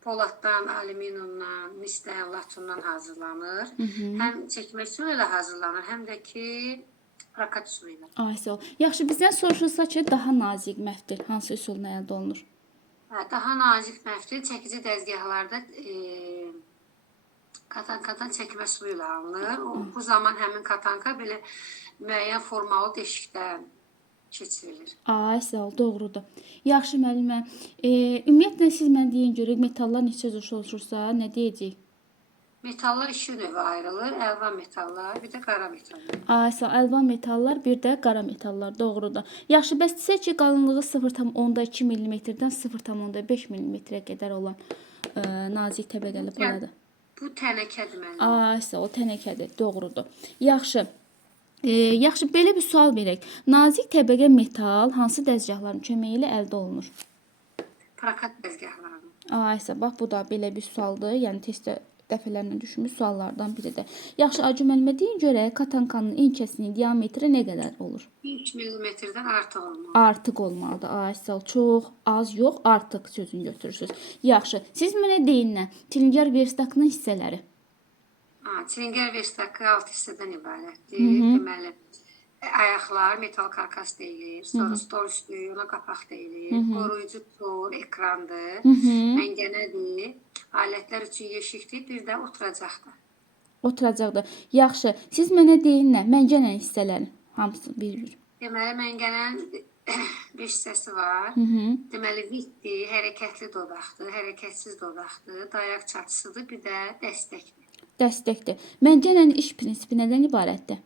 Poladdan, alüminiumdan, misdən, latundan hazırlanır. Həm çəkmə üsulu ilə hazırlanır, həm də ki prakat üsulu ilə. Ay sağ ol. Yaxşı, bizdən soruşulsa ki, daha nazik məftil hansı üsulla əldə olunur? Daha nazik məftil çəkici dəzgahlarda katankadan çəkmə üsulu ilə alınır. Bu zaman həmin katanka belə müəyyən formalı deşikdən keçirilir. Ay sağ ol, doğrudur. Yaxşı müəllimə, ümumiyyətlə siz mən deyin görək metallar neçə cür soruşursa, nə deyəcək? Metallar iki növə ayrılır. Əlvan metallar, bir də qara metallar. Ay sağ ol, əlvan metallar, bir də qara metallar, doğrudur. Yaxşı, bəs desək ki, qalınlığı 0,2 mm-dən 0,5 mm-ə qədər olan nazik təbəqəli poladır. Bu tənəkədir mənim. Ay sağ ol, tənəkədir, doğrudur. Yaxşı. Yaxşı, belə bir sual verək. Nazik təbəqə metal hansı dəzgahların köməyi ilə əldə olunur? Prakat dəzgahlarının. Ay sağ, bax bu da belə bir sualdır. Yəni testdə dəfələrlə düşmüş suallardan biridir. Yaxşı, Acı müəllimə deyin görək, katankanın enkəsinin diametri nə qədər olur? 3 mm-dən artıq olmalı. Artıq olmalıdır. Ay sağ ol, çox, az yox, artıq sözünü götürürsünüz. Yaxşı, siz mənə deyin nə? Çilingər verstaqının hissələri. Çilingər verstaqı 6 hissədən ibarətdir. Deməli, ayaqlar metal karkas deyilir, sonra stol üstü, ona qapaq deyilir, qoruyucu tor, ekrandır, məngənədir, alətlər üçün yeşikdir, bir də oturacaqdır. Oturacaqdır. Yaxşı, siz mənə deyin nə? Məngənənin hissələri hamısı bir-bir. Deməli, məngənənin 5 hissəsi var. Deməli, vitdir, hərəkətli dodaqdır, hərəkətsiz dodaqdır, dayaq çatısıdır, bir də dəstəkdir. Dəstəkdir. Məngənənin iş prinsipi nədən ibarətdir?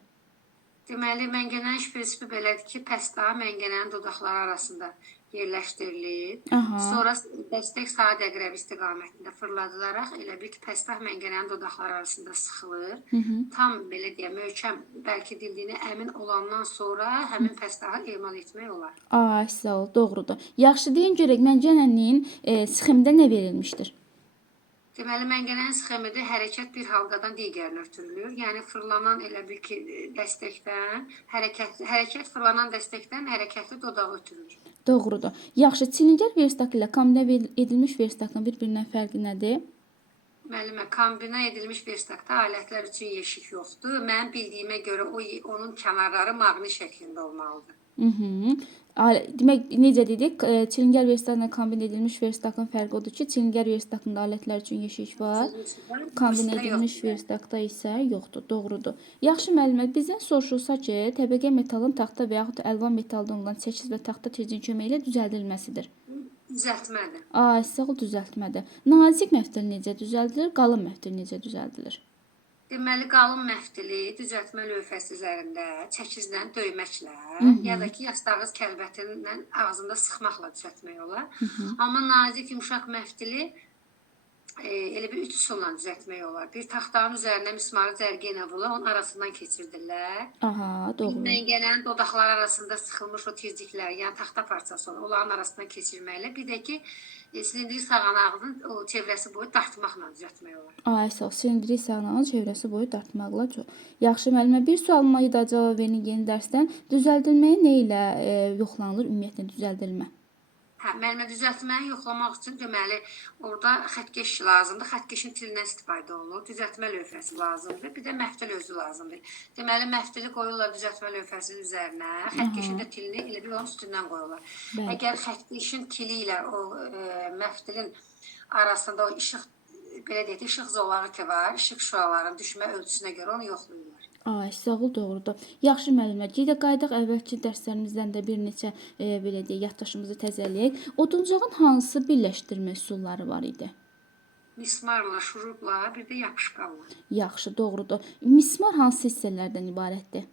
Deməli, məngənənin iş prinsipi belədir ki, pəsta məngənənin dodaqları arasında yerləşdirilir. Sonra dəstək saat əqrəbi istiqamətində fırladılaraq elə bir ki, pəstah məngənənin dodaqları arasında sıxılır. Tam belə deyək, möhkəm bərkidildiyini əmin olandan sonra həmin pəstahı emal etmək olar. Ay, sağ ol, doğrudur. Yaxşı, deyin görək, məngənənin sxemində nə verilmişdir? Deməli, məngənənin sxemində hərəkət bir halqadan digərinə ötürülür. Yəni, fırlanan elə bil ki, dəstəkdən, hərəkət fırlanan dəstəkdən hərəkətli dodağa ötürülür. Doğrudur. Yaxşı, çilingər verstaq ilə kombinə edilmiş verstaqın bir-birindən fərqi nədir? Müəllimə, kombinə edilmiş verstaqda alətlər üçün yeşik yoxdur. Mənim bildiyimə görə onun kənarları maqni şəklində olmalıdır. Demək, necə dedik, çilingər verstaqla kombinə edilmiş verstaqın fərqi odur ki, çilingər verstaqında alətlər üçün yeşik var, kombinə edilmiş verstaqda isə yoxdur, doğrudur. Yaxşı müəllimə, bizdən soruşulsa ki, təbəqə metalın taxta və yaxud əlvan metaldan olan çəkiz və taxta tezinin köməyi ilə düzəldilməsidir. Düzəltmədir. Ay, sağ ol, düzəltmədir. Nazik məftil necə düzəldilir, qalın məftil necə düzəldilir? Deməli, qalın məftili düzəltmə lövhəsi üzərində çəkizlə, döyməklə, ya da ki, yastağız kəlbətindən ağzında sıxmaqla düzəltmək olar. Amma nazik, yumuşaq məftili elə bir 3 üsulla düzəltmək olar. Bir taxtanın üzərinə mismarı cərgə ilə vurulur, onun arasından keçirdirlər. Doğru. Məngənənin dodaqları arasında sıxılmış o tirciklər, yəni taxta parçası olur, onların arasından keçirməklə. Bir də ki, silindrik sağanağının o çevrəsi boyu dartmaqla düzəltmək olar. Ay, sağ ol, silindrik sağanağının çevrəsi boyu dartmaqla çox. Yaxşı müəllimə, bir sualıma da cavab verin yeni dərsdən. Düzəldilməyə nə ilə yoxlanılır ümumiyyətlə düzəldilmə? Müəllimə, düzəltməni yoxlamaq üçün deməli, orada xəttkeş lazımdır. Xəttkeşin tilindən istifadə olunur. Düzəltmə lövhəsi lazımdır. Bir də məftil özü lazımdır. Deməli, məftili qoyurlar düzəltmə lövhəsinin üzərinə. Xəttkeşin də tilini elə bir onun üstündən qoyurlar. Əgər xəttkeşin tili ilə o məftilin arasında o işıq, belə deyək, işıq zolağı ki var, işıq şüalarının düşmə ölçüsünə görə onu yoxlayırlar. Ay, sağ ol, doğrudur. Yaxşı müəllimə, gedə qaydaq əvvəlki dərslərimizdən də bir neçə belə deyək, yaddaşımızı təzələyək. Oduncağın hansı birləşdirmə üsulları var idi? Mismarla, şurubla, bir də yapışqanla. Yaxşı, doğrudur. Mismar hansı hissələrdən ibarətdir?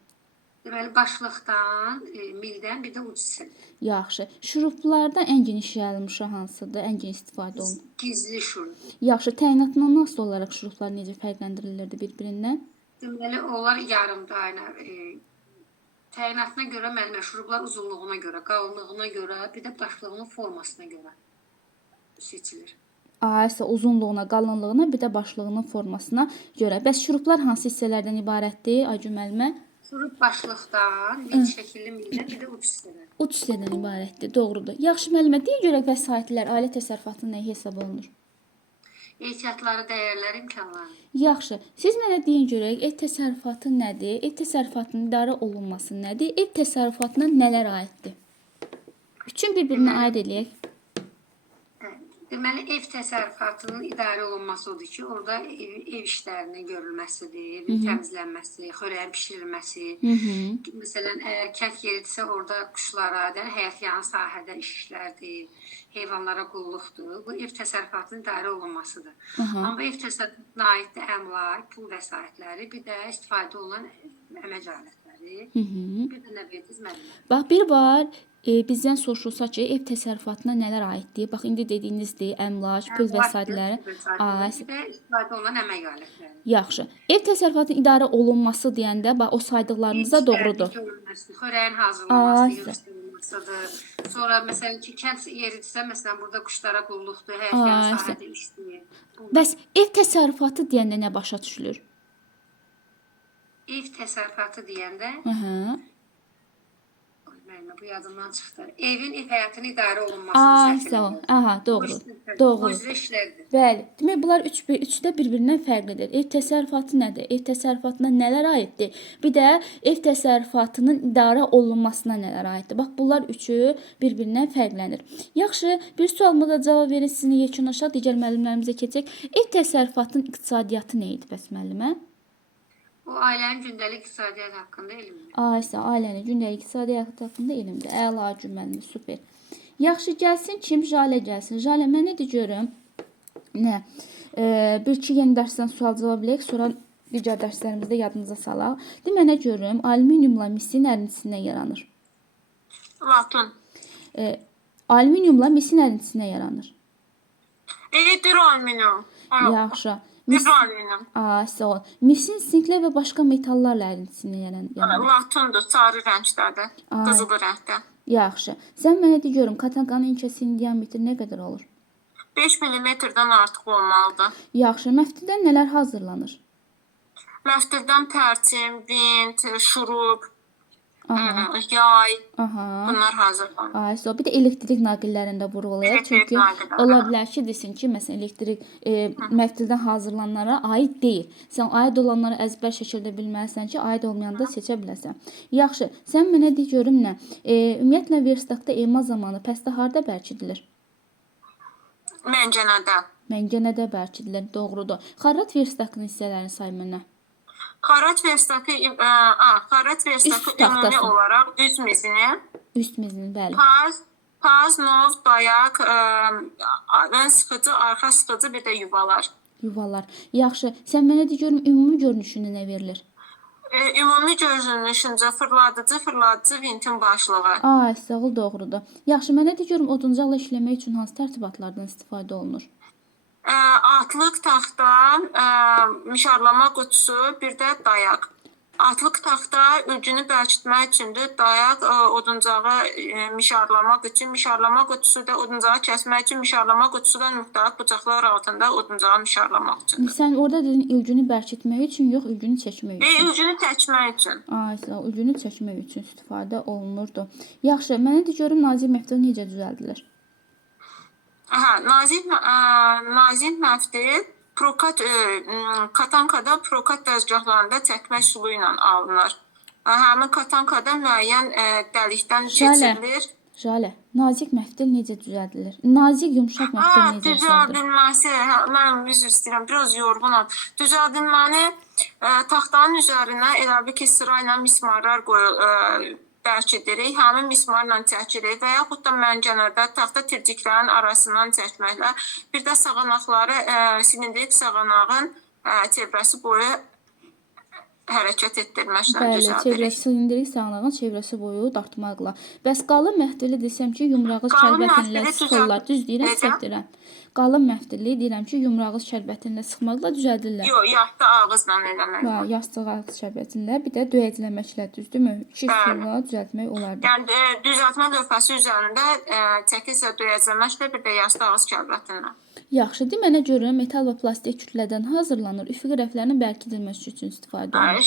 Deməli, başlıqdan, mildən, bir də uc hissədən. Yaxşı. Şurublardan ən geniş yayılmışı hansıdır? Ən geniş istifadə olunur? Gizli şurub. Yaxşı. Təyinatından asılı olaraq şurublar necə fərqləndirilirdi bir-birindən? Deməli, onlar yarım dairə. Təyinatına görə müəllimə, şurublar uzunluğuna görə, qalınlığına görə, bir də başlığının formasına görə seçilir. Aysa uzunluğuna, qalınlığına, bir də başlığının formasına görə. Bəs şurublar hansı hissələrdən ibarətdir, Acı müəllimə? Şurub başlıqdan, mil şəkilli mildən, bir də uc hissədən. Uc hissədən ibarətdir, doğrudur. Yaxşı müəllimə, deyə görə vəsaitlər, alə təsərrüfatının nəyi hesab olunur? Ehtiyatları, dəyərləri, imkanları. Yaxşı. Siz mənə deyin görək, ev təsərrüfatı nədir? Ev təsərrüfatının idarə olunması nədir? Ev təsərrüfatına nələr aiddir? Üçün bir-birinə aid eləyək. Deməli, ev təsərrüfatının idarə olunması odur ki, orada ev işlərinin görülməsidir, evin təmizlənməsi, xörəyin bişirilməsi. Məsələn, əgər kənd yeridirsə, orada quşlara, həyətyanı sahədə işlərdir, heyvanlara qulluqdur. Bu ev təsərrüfatının idarə olunmasıdır. Amma ev təsərrüfatına aid də əmlak, pul vəsaitləri, bir də istifadə olunan əmək alətləri, bir də nə verdiniz müəllimə? Bax, bir var, bizdən soruşulsa ki, ev təsərrüfatına nələr aiddir? Bax, indi dediyinizdir, əmlak, pul vəsaitləri. Bir də istifadə olunan əmək alətləri. Yaxşı. Ev təsərrüfatının idarə olunması deyəndə, bax, o saydıqlarınız da doğrudur. Xörəyin hazırlanması, yığışdırılmasıdır. Sonra, məsələn ki, kənd yeridirsə, məsələn, burada quşlara qulluqdur, həyətyanı sahədə işləyir. Bəs ev təsərrüfatı deyəndə nə başa düşülür? Ev təsərrüfatı deyəndə, bu yadımdan çıxdı. Evin ev həyatının idarə olunmasını Sağ ol. Aha, doğru. Doğru. Bəli. Demək, bunlar üçdə bir-birindən fərqlidir. Ev təsərrüfatı nədir? Ev təsərrüfatına nələr aiddir? Bir də ev təsərrüfatının idarə olunmasına nələr aiddir? Bax, bunlar üçü bir-birindən fərqlənir. Yaxşı, bir sualıma da cavab verin, sizin yekunlaşaq digər müəllimlərimizə keçək. Ev təsərrüfatının iqtisadiyyatı nə idi bəs müəllimə? O, ailənin gündəlik iqtisadiyyatı haqqında elmdir. Ailənin gündəlik iqtisadiyyatı haqqında elmdir. Əla cümləli, super. Yaxşı, gəlsin kim? Jalə gəlsin. Jalə, mən nə deyəcəm? Nə? Bir-iki yeni dərsdən sual cavab eləyək, sonra digər dərslərimizdə yadınıza salaq. Mənə görüm, alüminiumla misin ərintisindən yaranır. Latın. Alüminiumla misin ərintisindən yaranır. Alüminium. Yaxşı. Alüminium. Sağ ol. Misin sinklə və başqa metallarla ərintisindən yaranır. Latındır, sarı rəngdədir, qızılı rəngdə. Yaxşı. Sən mənə deyirəm, katanqanın inçəsinin diametri nə qədər olur? 5 mm-dən artıq olmalıdır. Yaxşı. Məftildən nələr hazırlanır? Məftildən pərçim, vint, şurup, yay, bunlar hazırlanır. Bir də elektrik naqillərində vurğulayaq. Çünki ola bilər ki, desin ki, məsələn, elektrik məftildən hazırlananlara aid deyil. Sən aid olanları əzbər şəkildə bilməlisən ki, aid olmayanda seçə biləsən. Yaxşı, sən mənə de görüm nə? Ümumiyyətlə, Verstaqda emal zamanı pəstə harda bərkidilir? Məncənədə. Məncənədə bərkidilir, doğrudur. Xarrat Verstaqın hissələrini say mənə. Xarrat Verstaqı ümumi olaraq üst mizini, bəli. Paz, nov, dayaq, ön sıxıcı, arxa sıxıcı, bir də yuvalar. Yaxşı, sən mənə de görüm, ümumi görünüşündə nə verilir? Ümumi görünüşüncə fırladıcı vintin başlığı. Sağ ol, doğrudur. Yaxşı, mənə de görüm, oduncaqla işləmək üçün hansı tərtibatlardan istifadə olunur? Atlıq taxta, mişarlama qutusu, bir də dayaq. Atlıq taxta ülgünü bərkitmək üçündür, dayaq oduncağı mişarlamaq üçün, mişarlama qutusu da oduncağı kəsmək üçün, mişarlama qutusu da müxtəlif bucaqlar altında oduncağı mişarlamaq üçün. Sən orada dedin ülgünü bərkitmək üçün, yox ülgünü çəkmək üçün. Ülgünü çəkmək üçün. Ülgünü çəkmək üçün istifadə olunurdu. Yaxşı, mənə de görüm, nazik məftil necə düzəldilir? Nazik məftil katankada prokat dəzgahlarında çəkmə üsulu ilə alınır. Həmin katankada müəyyən dəlikdən keçirilir. Jalə, nazik məftil necə düzəldilir? Nazik, yumşaq məftil necə düzəldilir? Düzəldilməsi, mən üzr istəyirəm, biraz yorğunam. Düzəldilməni taxtanın üzərinə elə bir ki, sırayla mismarlar bərkidirik, həmin mismarla çəkirik və yaxud da məncənədə taxta tirciklərin arasından çəkməklə, bir də sağanaqları silindrik sağanağın çevrəsi boyu hərəkət etdirməklə düzəldirik. Silindrik sağanağın çevrəsi boyu dartmaqla. Bəs qalın məftili desəm ki, yumrağız şərbətinlə sıxırlar, düz deyirəm, səhv deyirəm. Qalın məftilli deyirəm ki, yumrağız şərbətinlə sıxmaqla düzəldirlər. Yox, yastı ağızla eləmək. Yastı ağız şərbətində, bir də döyəcləməklə, düzdürmü? İki üsulla düzəltmək olardı. Yəni, düzəltmə lövhəsi üzərində çəkilsə döyəcləməklə, bir də yastı ağız şərbətinlə. Yaxşı, demənə görə metal və plastik kütlədən hazırlanır. Üfüqi rəflərin bərkidilməsi üçün istifadə olunur.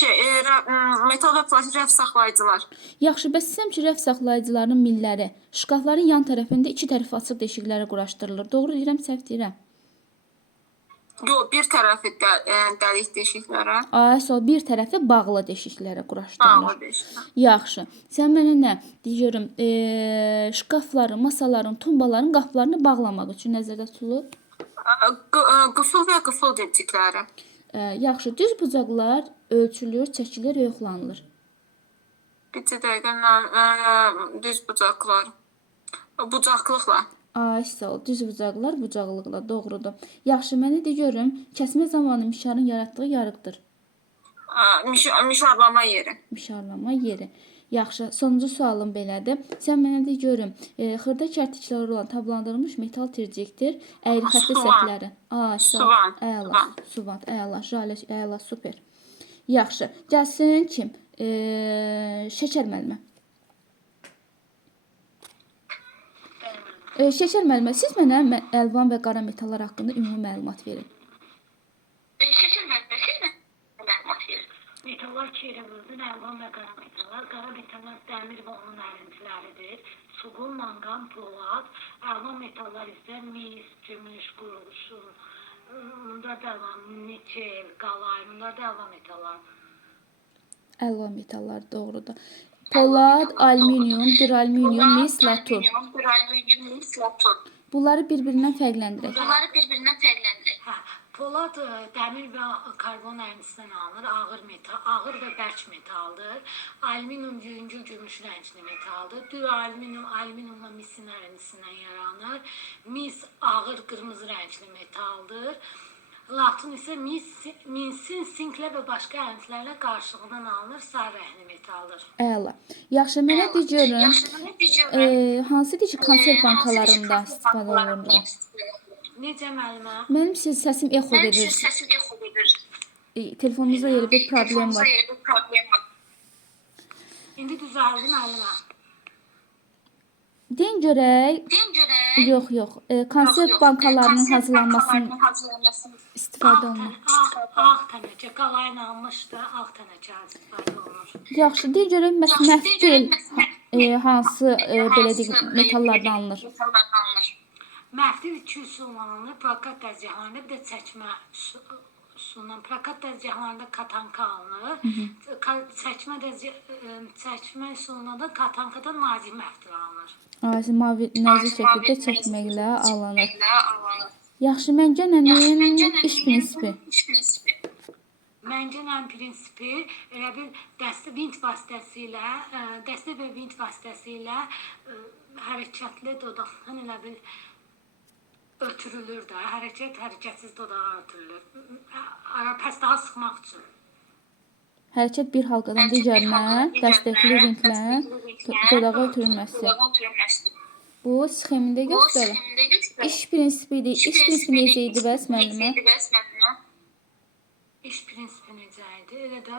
Metal və plastik rəf saxlayıcılar. Yaxşı, bəs istəyirəm ki, rəf saxlayıcılarının milləri şkafların yan tərəfində iki tərəfi açıq deşiklərə quraşdırılır. Doğru deyirəm, səhv deyirəm? Yox, bir tərəfi dəlik deşiklərə A, sol bir tərəfi bağlı deşiklərə quraşdırılır. bağlı deşiklər. Yaxşı. Sən mənə nə deyirəm, şkafların, masaların, tumbaların qapılarını bağlamaq üçün nəzərdə tutulur? Qıfıl və qıfıl dedikləri. Yaxşı. Düz bucaqlar ölçülür, çəkilir, yoxlanılır. Bir dəqiqə düz bucaqlar. Bucaqlıqla. Ay, sağ ol. Düz bucaqlar bucaqlıqla, doğrudur. Yaxşı, mənə de görüm, kəsmə zamanı mişarın yaratdığı yarıqdır. Mişarlama yeri. Mişarlama yeri. Yaxşı, sonuncu sualım belədir. Sən mənə de görüm, xırda kərtikləri olan tablandırılmış metal tircikdir. Əyri xətti Suvan. səhvləri. Ay, sağ ol. Suvan. Əla, suvan, əla, jale, əla, super. Yaxşı, gəlsin kim? Şəkər müəllimə. Şəkər müəllimə, siz mənə əlvan və qara metallar haqqında ümumi məlumat verin. Şəkər müəllimə, siz mənə məlumat verin. Metallar iki yerə bölünür, əlvan və qara metallar. Qara metallar dəmir və onun ərintiləridir. Suğul, manqan, polad. Əlvan metallar isə mis, gümüş, qurğuşun, bunlar da əlvan, nikel, qalay, bunlar da əlvan metallar. Əlvan metallar doğrudur. Polad, alüminium, duralüminium, mis, latur. Bunları bir-birindən fərqləndirək. Hə, polad dəmir və karbon ərimisindən alınır, ağır metal, ağır və bərk metaldır. Alüminium yüngül gümüş rəngli metaldır. Duralüminium alüminiumla misin ərimisindən yaranır. Mis ağır qırmızı rəngli metaldır. Latun isə misin sinklə və başqa ərintilərlə qarşılığından alınır, sarı rəngli metaldır. Əla. Yaxşı, mənə de görüm, hansı ki konserv bankalarında istifadə olunur? Necə müəllimə? Mənim səsim echo verir. Telefonunuzda yerə bir problem var. İndi düzəldi müəllimə. Deyin görək. Yox, yox. Konserv bankalarının hazırlanmasının istifadə olunur. Ağ tənəkə, qalayla almışdı, ağ tənəkə istifadə olunur. Yaxşı, deyin görək məftil hansı belə deyək metallardan alınır? Məftil 2 üsulla alınır, prokat dəzgahlarında bir də çəkmə üsulla. Prokat dəzgahlarında katanka alınır. Çəkmə üsulla da katankadan nazik məftil alınır. Nazik şəkildə çəkməklə alınır. Yaxşı, məncənənin iş prinsipi. Məncənənin prinsipi elə bir dəstə və vint vasitəsilə hərəkətli dodaqdan elə bir ötürülür də, hərəkətsiz dodağa ötürülür. Pəstağı sıxmaq üçün. Hərəkət bir halqadan digərinə dəstəkli vintlə dodağa ötürülməsi. Bu sxemində göstərir. İş prinsipidir. İş prinsipi necə idi bəs müəllimə? İş prinsipi necə idi? Elə də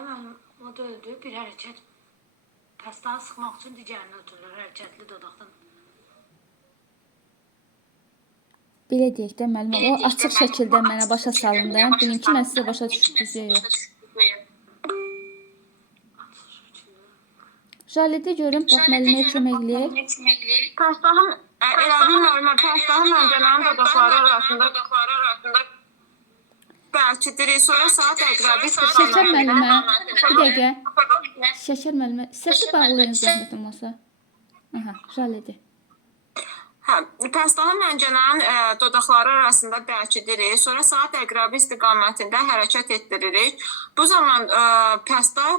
o da öldü. Bir hərəkət pəstağı sıxmaq üçün digərinə ötürülür, hərəkətli dodaqdan. Belə deyək də müəllimə, o açıq şəkildə mənə başa salın da. Bilim ki, mən sizə başa düşdüyüm yox. Jaledə görüm, bax müəlliməyə kömək eləyək. Pəstahın elə bir müəllimə, pəstahın məncənənin dodaqları arasında bəlkidir. Sonra saat əqrəbi Şəkər müəllimə, bir dəqiqə. Şəkər müəllimə, səsi bağlayın zəhmət olmasa. Aha, jaledə. Hə, pəstahın məncənənin dodaqları arasında bəlkidirik. Sonra saat əqrəbi istiqamətində hərəkət etdiririk. Bu zaman pəstah,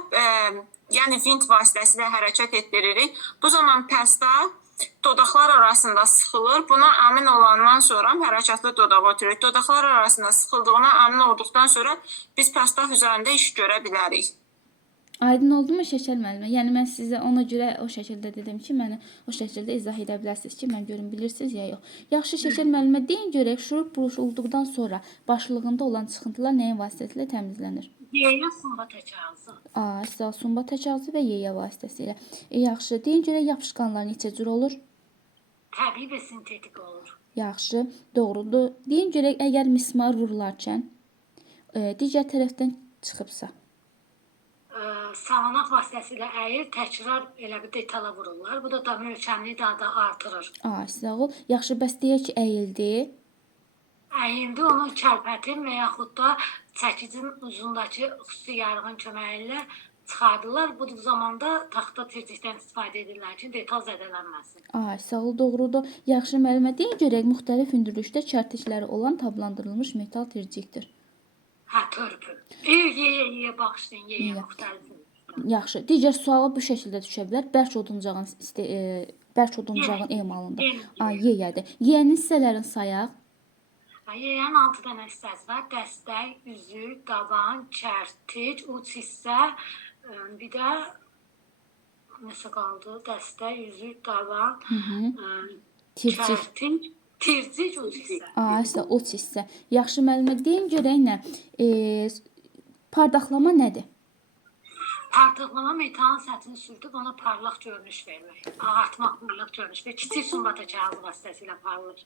yəni vint vasitəsilə hərəkət etdiririk. Bu zaman pəstah dodaqlar arasında sıxılır. Buna əmin olandan sonra hərəkətli dodağa ötürürük. Dodaqlar arasında sıxıldığına əmin olduqdan sonra biz pəstah üzərində iş görə bilərik. Aydın oldu mu Şəkər müəllimə? Yəni mən sizə ona görə o şəkildə dedim ki, məni o şəkildə izah edə bilərsiniz ki, mən görüm bilirsiniz ya yox. Yaxşı Şəkər müəllimə, deyin görək, şurup buruşulduqdan sonra başlığında olan çıxıntılar nəyin vasitəsilə təmizlənir? Yeyə sumbat kağızı. Sağ sumbat kağızı və yeyə vasitəsilə. Yaxşı, deyin görək yapışqanlar neçə cür olur? Təbii və sintetik olur. Yaxşı, doğrudur. Deyin görək, əgər mismar vurularkən digər tərəfdən çıxıbsa. Salamat vasitəsilə əyir, təkrar elə bir detala vururlar. Bu da möhkəmliyi daha da artırır. Sağ ol. Yaxşı, bəs deyək ki, əyildi. əyildi, onu çərpətin və yaxud da çəkicin ucundakı xüsusi yarığın köməyi ilə çıxardılar. Bu zamanda taxta tircikdən istifadə edirlər ki, detal zədələnməsin. Ay, sağ ol, doğrudur. Yaxşı müəllimə, deyin görək müxtəlif hündürlükdə çərtikləri olan tablandırılmış metal tircikdir. Hə, törpü. Yeyə baxışlayın, yeyə Yeyə. müxtəlif. Yaxşı. Digər suala bu şəkildə düşə bilər. Bərk oduncağın emalında. Ay, yeyədir. Yeyənin hissələrini sayaq. Yeyənin 6 dənə hissəsi var. Dəstək, üzük, daban, çərtik, uc hissə, bir də nəsə qaldı? Dəstək, üzük, daban, Tircik. çərtik, tircik, uc hissə. Ay, uc hissə. Yaxşı müəllimə, deyin görək nə? Parlaqlama nədir? Parlaqlama metalın səthini sürtüb ona parlaq görünüş vermək. Ağartmaq, parlaq görünüş və kiçik sumbata kağızı vasitəsilə parlayır.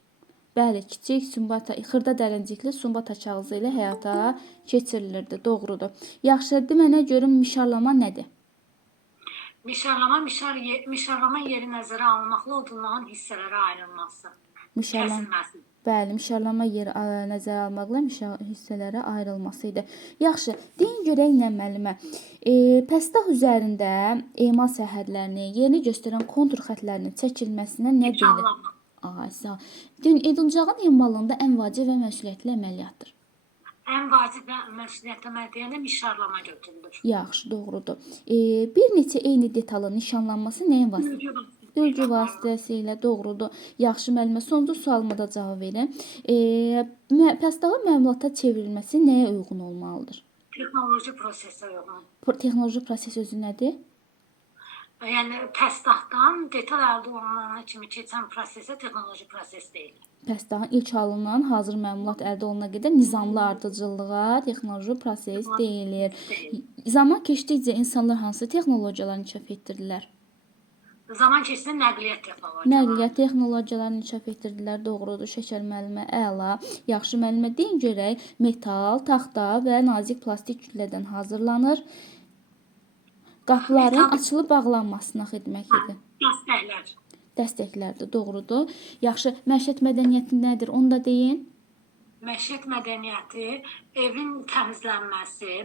Bəli, kiçik sumbata, xırda dərincikli sumbata kağızı ilə həyata keçirilirdi. Doğrudur. Yaxşı, demənə görüm mişarlama nədir? Mişarlama yeri nəzərə alınmaqla odunluğun hissələrə ayrılması. Kəsilməsi. Bəli, mişarlama yeri nəzərə almaqla hissələrə ayrılması idi. Yaxşı, deyin görək nə müəllimə? Pəstah üzərində emal sərhədlərini, yerini göstərən kontur xətlərinin çəkilməsinə nə deyilir? Ay, sağ ol. Deyin, oduncağın emalında ən vacib və məsuliyyətli əməliyyatdır. Ən vacib və məsuliyyətli əməliyyatda mişarlama götürülür. Yaxşı, doğrudur. Bir neçə eyni detalın nişanlanması nəyin vasitəsilə? Ölçü vasitəsilə, doğrudur. Yaxşı müəllimə, sonuncu sualıma da cavab verin. Pəstahın məmulata çevrilməsi nəyə uyğun olmalıdır? Texnoloji prosesə uyğun. Texnoloji proses özü nədir? Yəni pəstahdan detal əldə olunana kimi keçən prosesə texnoloji proses deyilir. Pəstahın ilk alınan hazır məmulat əldə olunana qədər nizamlı ardıcıllığa texnoloji proses deyilir. Zaman keçdikcə insanlar hansı texnologiyalarını inkişaf etdirdilər? Zaman keçdikcə nəqliyyat texnologiyaları. Nəqliyyat texnologiyalarını inkişaf etdirdilər. Doğrudur, Şəkər müəllimə, əla. Yaxşı müəllimə, deyin görək, metal, taxta və nazik plastik kütlədən hazırlanır. Qapıların açılıb bağlanmasına xidmət edir. Dəstəklər. Dəstəklərdir, doğrudur. Yaxşı, məişət mədəniyyəti nədir? Onu da deyin. Məişət mədəniyyəti, evin təmizlənməsi,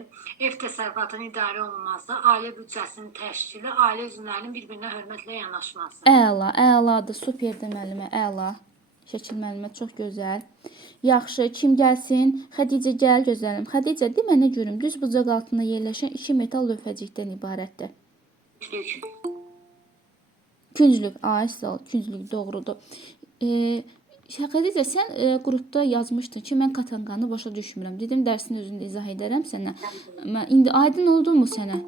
ev təsərrüfatının idarə olunması, ailə büdcəsinin təşkili, ailə üzvlərinin bir-birinə hörmətlə yanaşması. Əla, əladır, superdir müəllimə, əla. Şəkil müəllimə, çox gözəl. Yaxşı, kim gəlsin? Xədicə gəl, gözəlim. Xədicə, de mənə görüm, düz bucaq altında yerləşən iki metal lövhəcikdən ibarətdir. Künclük, ay sağ ol, künclük doğrudur. Xədicə, sən qrupda yazmışdın ki, mən katanqanı başa düşmürəm. Dedim, dərsin özündə izah edərəm sənə. İndi aydın oldu mu sənə?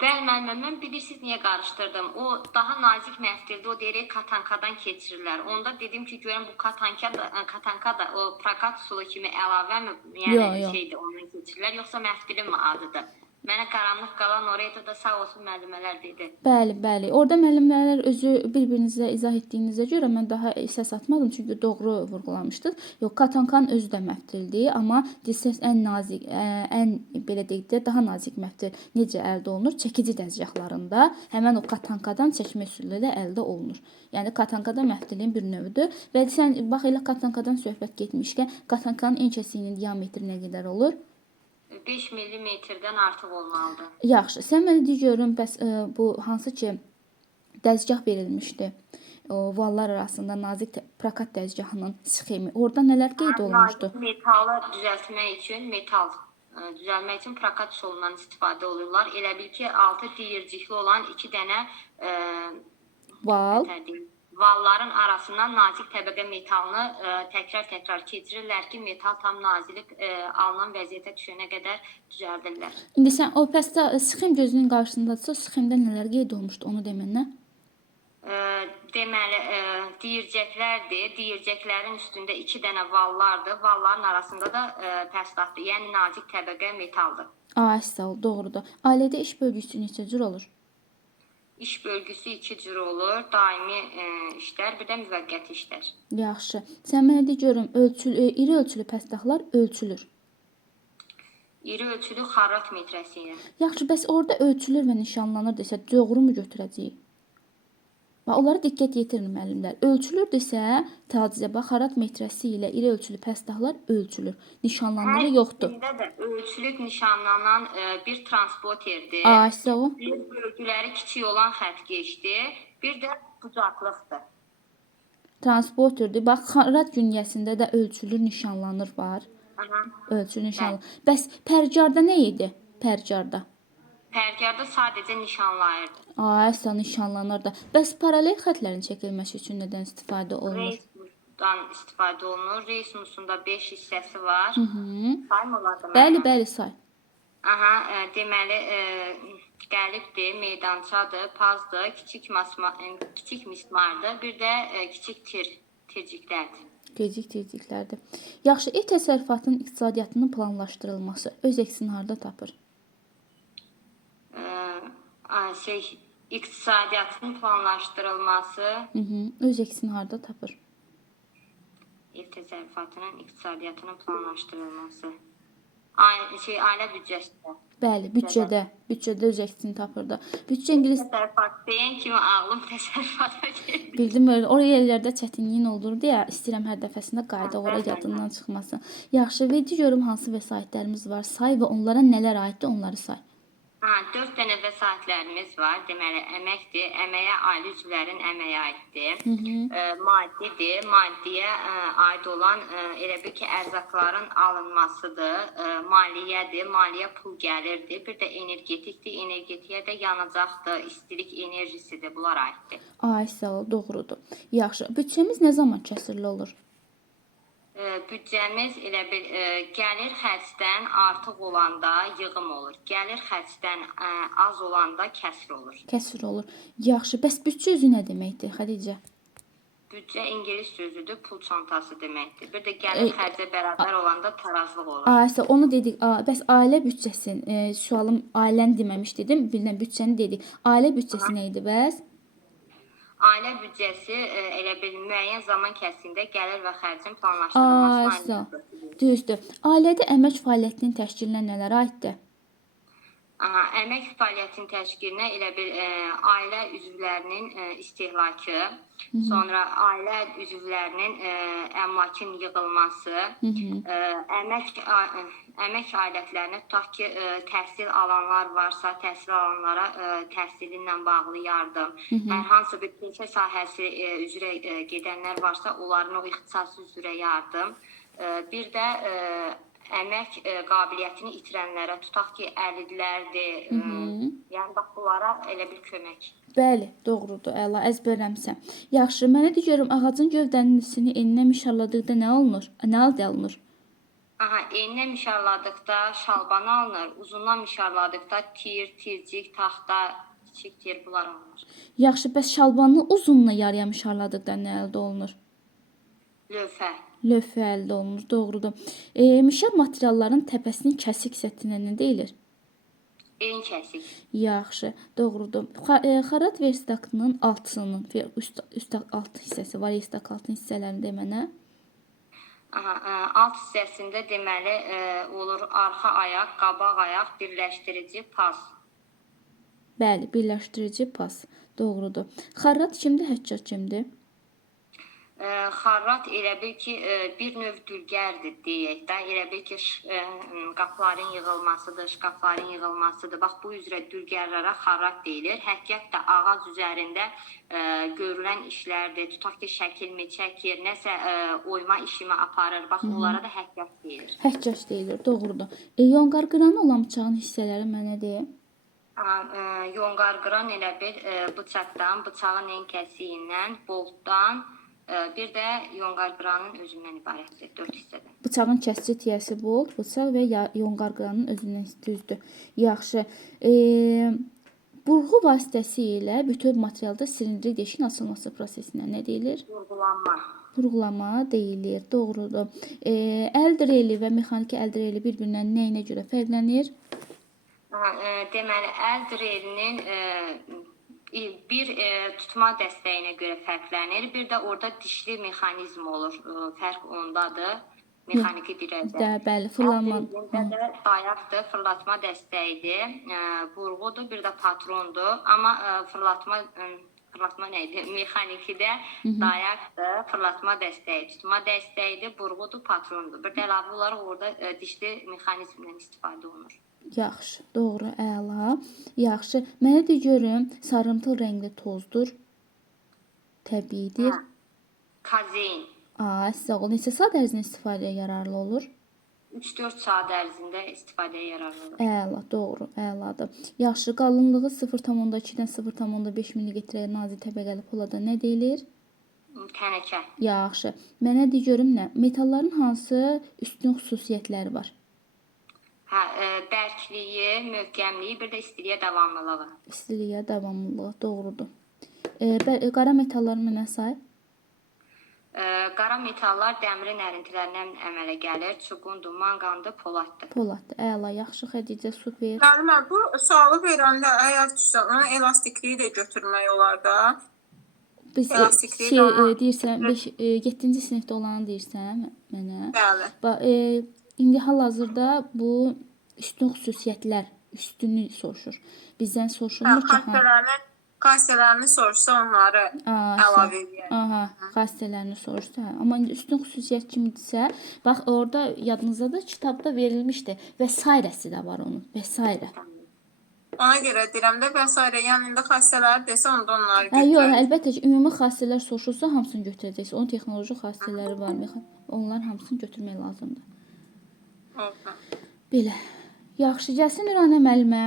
Bəli, müəllimə, mən bilirsiniz niyə qarışdırdım? O daha nazik məftildir, o deyirək katankadan keçirirlər. Onda dedim ki, görəm bu katanka da o prakat üsulu kimi əlavəmi, yəni şeydir, ondan keçirirlər, yoxsa məftilin mi adıdır? Mənə qaranlıq qalan oraya da sağ olsun müəllimələr dedi. Bəli, bəli. Orada müəllimlər özü bir-birinizə izah etdiyinizə görə mən daha səs atmadım, çünki doğru vurğulamışdınız. Yox, katankanın özü də məftildir, amma dilsəz ən nazik, ən belə deyək də daha nazik məftil necə əldə olunur? Çəkici dəzgahlarında həmin o katankadan çəkmə üsulu ilə əldə olunur. Yəni katankada məftilin bir növüdür və sən bax elə katankadan söhbət getmişkən, katankanın ən kəsiyinin diametri nə qədər olur? 5 millimetrdən artıq olmalıdır. Yaxşı, sən mənə deyə görüm, bəs bu hansı ki dəzgah verilmişdi? O vallar arasında nazik prakat dəzgahının sxemi. Orada nələr qeyd olunmuşdu? Metalı düzəltmək üçün düzəlmək üçün prakat üsulundan istifadə olurlar. Elə bil ki, altı deyircikli olan 2 dənə valların arasından nazik təbəqə metalını təkrar keçirirlər ki, metal tam nazilik alınan vəziyyətə düşənə qədər düzəldirlər. İndi sən o pəstə sxem gözünün qarşısındadırsa, sxemdə nələr qeyd olmuşdu, onu demənə? Deməli, deyircəklərdir. Deyircəklərin üstündə 2 dənə vallardır. Valların arasında da pəstahdır, yəni nazik təbəqə metaldır. Ay, sağ ol, doğrudur. Ailədə iş bölgüsü neçə cür olur? İş bölgüsü 2 cür olur, daimi işlər, bir də müvəqqəti işlər. Yaxşı. Sən mənə de görüm, iri ölçülü pəstahlar ölçülür. İri ölçülü xarrat metrəsi ilə. Yaxşı, bəs orada ölçülür və nişanlanır desə, doğru mu götürəcəyik? Bax, onlara diqqət yetirin müəllimlər. Ölçülürdüsə, təcizə bax, xarat metrəsi ilə iri ölçülü pəstahlar ölçülür. Nişanlandığı yoxdur. İkisində də ölçülüb nişanlanan bir transporterdir. Aysə o. Bir bölgüləri kiçik olan xəttkeşdir. Bir də bucaqlıqdır. Transporterdir. Bax, xarat günyəsində də ölçülür, nişanlanır var. Aha. Ölçülür, nişanlanır. Bəs pərcarda nə idi? Pərcarda. Pərgarda sadəcə nişanlayırdı. Aysə nişanlanır da. Bəs paralel xətlərin çəkilməsi üçün nədən istifadə olunur? Reysmusdan istifadə olunur. Reysmusunda 5 hissəsi var. Saymırlar da Bəli, mənə. bəli, say. Aha, deməli qəlibdir, meydançadır, pazdır, kiçik mismardır, bir də kiçik tirciklərdir. Gecik tezliklərdir. Yaxşı, ev təsərrüfatının iqtisadiyyatının planlaşdırılması öz əksini harda tapır? İqtisadiyyatın planlaşdırılması Öz əksini harda tapır? ev təsərrüfatının iqtisadiyyatının planlaşdırılması. Ailə büdcəsində. Bəli, büdcədə öz əksini tapır da. Büdcə ingilis Təsərrüfat deyən kimi ağlım təsərrüfata gedir. bildim, oraya yerlərdə çətinliyin olur deyə istəyirəm hər dəfəsində qayda ora yadından çıxmasın. Yaxşı, verdi görüm hansı vəsaitlərimiz var. Say və onlara nələr aiddir, onları say. 4 dənə vəsaitlərimiz var. Deməli, əməkdir. Əməyə ailə üzvlərinin əməyi aiddir. Maddidir. Maddiyə aid olan elə bil ki, ərzaqların alınmasıdır. Maliyyədir. Maliyyə pul gəlirdir. Bir də energetikdir. Energetiyə də yanacaqdır, istilik enerjisidir. Bunlar aiddir. Ay, sağ ol, doğrudur. Yaxşı, büdcəmiz nə zaman kəsirli olur? Büdcəmiz elə bil gəlir xərcdən artıq olanda yığım olur. Gəlir xərcdən az olanda kəsir olur. Kəsir olur. Yaxşı, bəs büdcə özü nə deməkdir, Xədicə? Büdcə ingilis sözüdür, pul çantası deməkdir. Bir də gəlir xərcə bərabər olanda tarazlıq olur. Aysə, onu dedik. Bəs ailə büdcəsin, sualım ailəni deməmiş dedim, bilən büdcəni dedik. Ailə büdcəsi nə idi bəs? Ailə büdcəsi elə bil müəyyən zaman kəsiyində gəlir və xərcin planlaşdırılmasına Aysə, düzdür. Ailədə əmək fəaliyyətinin təşkilinə nələr aiddir? Əmək fəaliyyətinin təşkilinə elə bil ailə üzvlərinin istehlakı, sonra ailə üzvlərinin əmlakın yığılması, əmək alətlərinə tutaq ki, təhsil alanlar varsa, təhsil alanlara təhsili ilə bağlı yardım, hər hansı bir peşə sahəsi üzrə gedənlər varsa, onların o ixtisası üzrə yardım, bir də əmək qabiliyyətini itirənlərə tutaq ki, əlillərdir, yəni bax bunlara elə bir kömək. Bəli, doğrudur, əla, əzbərləmsən. Yaxşı, mənə de görüm, ağacın gövdənisini eninə mişarladıqda nə olunur? Nə əldə alınır? Eninə mişarladıqda şalban alınır, uzundan mişarladıqda tir, tircik, taxta, kiçik tir bunlar alınır. Yaxşı, bəs şalbanı uzunla yarıya mişarladıqda nə əldə olunur? Lövhə. Lövhə əldə olunur, doğrudur. Mişar materialların təpəsinin kəsik hissəsinə nə deyilir? En kəsik. Yaxşı, doğrudur. Xarat verstaktının altısının, üst alt hissəsi var, verstakt altın hissələrini demənə. Alt hissəsində deməli olur arxa ayaq, qabaq ayaq, birləşdirici pas. Bəli, birləşdirici pas, doğrudur. Xarat kimdir, həccat kimdir? Xarrat elə bil ki, bir növ dülgərdir deyək də. Elə bil ki, qapların yığılmasıdır, şkafların yığılmasıdır. Bax, bu üzrə dülgərlərə xarrat deyilir. Həqiqət də ağac üzərində görülən işlərdir. Tutaq ki, şəkilmi çəkir, nəsə oyma işimi aparır. Bax, onlara da həqiqət deyilir. Həqiqət deyilir, doğrudur. Yonqar-qıranı olan bıçağın hissələri mənə deyim. Yonqar-qıran elə bil bıçaqdan, bıçağın en kəsiyindən, boltdan, bir də yonqar-qıranın özündən ibarətdir, 4 hissədən. Bıçağın kəsici tiyəsi bolt, bıçaq və yonqar-qıranın özündən düzdür. Yaxşı. Burğu vasitəsilə bütöv materialda silindrik deşiyin açılması prosesinə nə deyilir? Vurğulanma. Vurğulama deyilir, doğrudur. Əl dreli və mexaniki əl dreli bir-birindən nəyinə görə fərqlənir? Deməli, əl drelinin bir tutma dəstəyinə görə fərqlənir. Bir də orada dişli mexanizm olur. Fərq ondadır. Mexaniki dirəcə. Bəli, fırlanma. Də dayaqdır, fırlatma dəstəyidir. Burğudur, bir də patrondur. Amma fırlatma fırlatma nə idi? Mexanikidə dayaqdır, fırlatma dəstəyi, tutma dəstəyidir, burğudur, patrondur. Bir də əlavə olaraq orada dişli mexanizmdən istifadə olunur. Yaxşı, doğru, əla. Yaxşı. Mənə də görüm, sarımtıl rəngli tozdur. Təbiidir. Kazein Sağ ol. Neçə saat ərzində istifadəyə yararlı olur? 3-4 saat ərzində istifadəyə yararlı olur. Əla, doğru, əladır. Yaxşı, qalınlığı 0,2-dən 0,5 mm nazik təbəqəli polada nə deyilir? Tənəkə. Yaxşı. Mənə de görüm nə? Metalların hansı üstün xüsusiyyətləri var? Bərkliyi, möhkəmliyi, bir də istiliyə davamlılığı. İstiliyə davamlılığı, doğrudur. Qara metalları mənə say. Qara metallar dəmirin ərintilərindən əmələ gəlir. Çuğundur, manqandır, poladdır. Poladdır. Əla, yaxşı Xədicə, super. Müəllimə, bu sualı verəndə əgər düşsən, elastikliyi də götürmək olar da. Biz Elastikliyi amma- deyirsən, 7-ci sinifdə olanı deyirsən mənə. Bəli. İndi hal-hazırda bu üstün xüsusiyyətlər, üstünü soruşur. Bizdən soruşulmur ki, Xassələrini soruşsa onları əlavə edək. Aha, xassələrini soruşsa. Amma indi üstün xüsusiyyət kimidirsə, bax orada yadınızdadır, kitabda verilmişdi. Vəsairəsi də var onun. Vəsairə. Ona görə deyirəm də vəsairə. Yəni indi xassələri desə onda onları Yox, götürək. əlbəttə ki, ümumi xassələr soruşulsa hamısını götürəcəksiniz. Onun texnoloji xassələri var. Onların hamısını götürmək lazımdır. Oldu. Belə. Yaxşı, gəlsin Nurana müəllimə.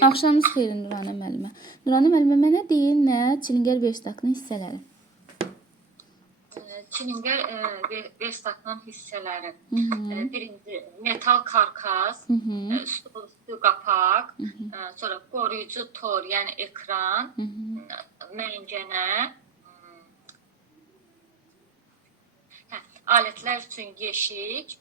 Axşamınız xeyir Nurana müəllimə. Nurana müəllimə mənə deyin nə çilingər verstaqının hissələri? Çilingər verstaqının hissələri. Birinci metal karkas, üstü qapaq, sonra qoruyucu tor, yəni ekran, məngənə, alətlər üçün yeşik,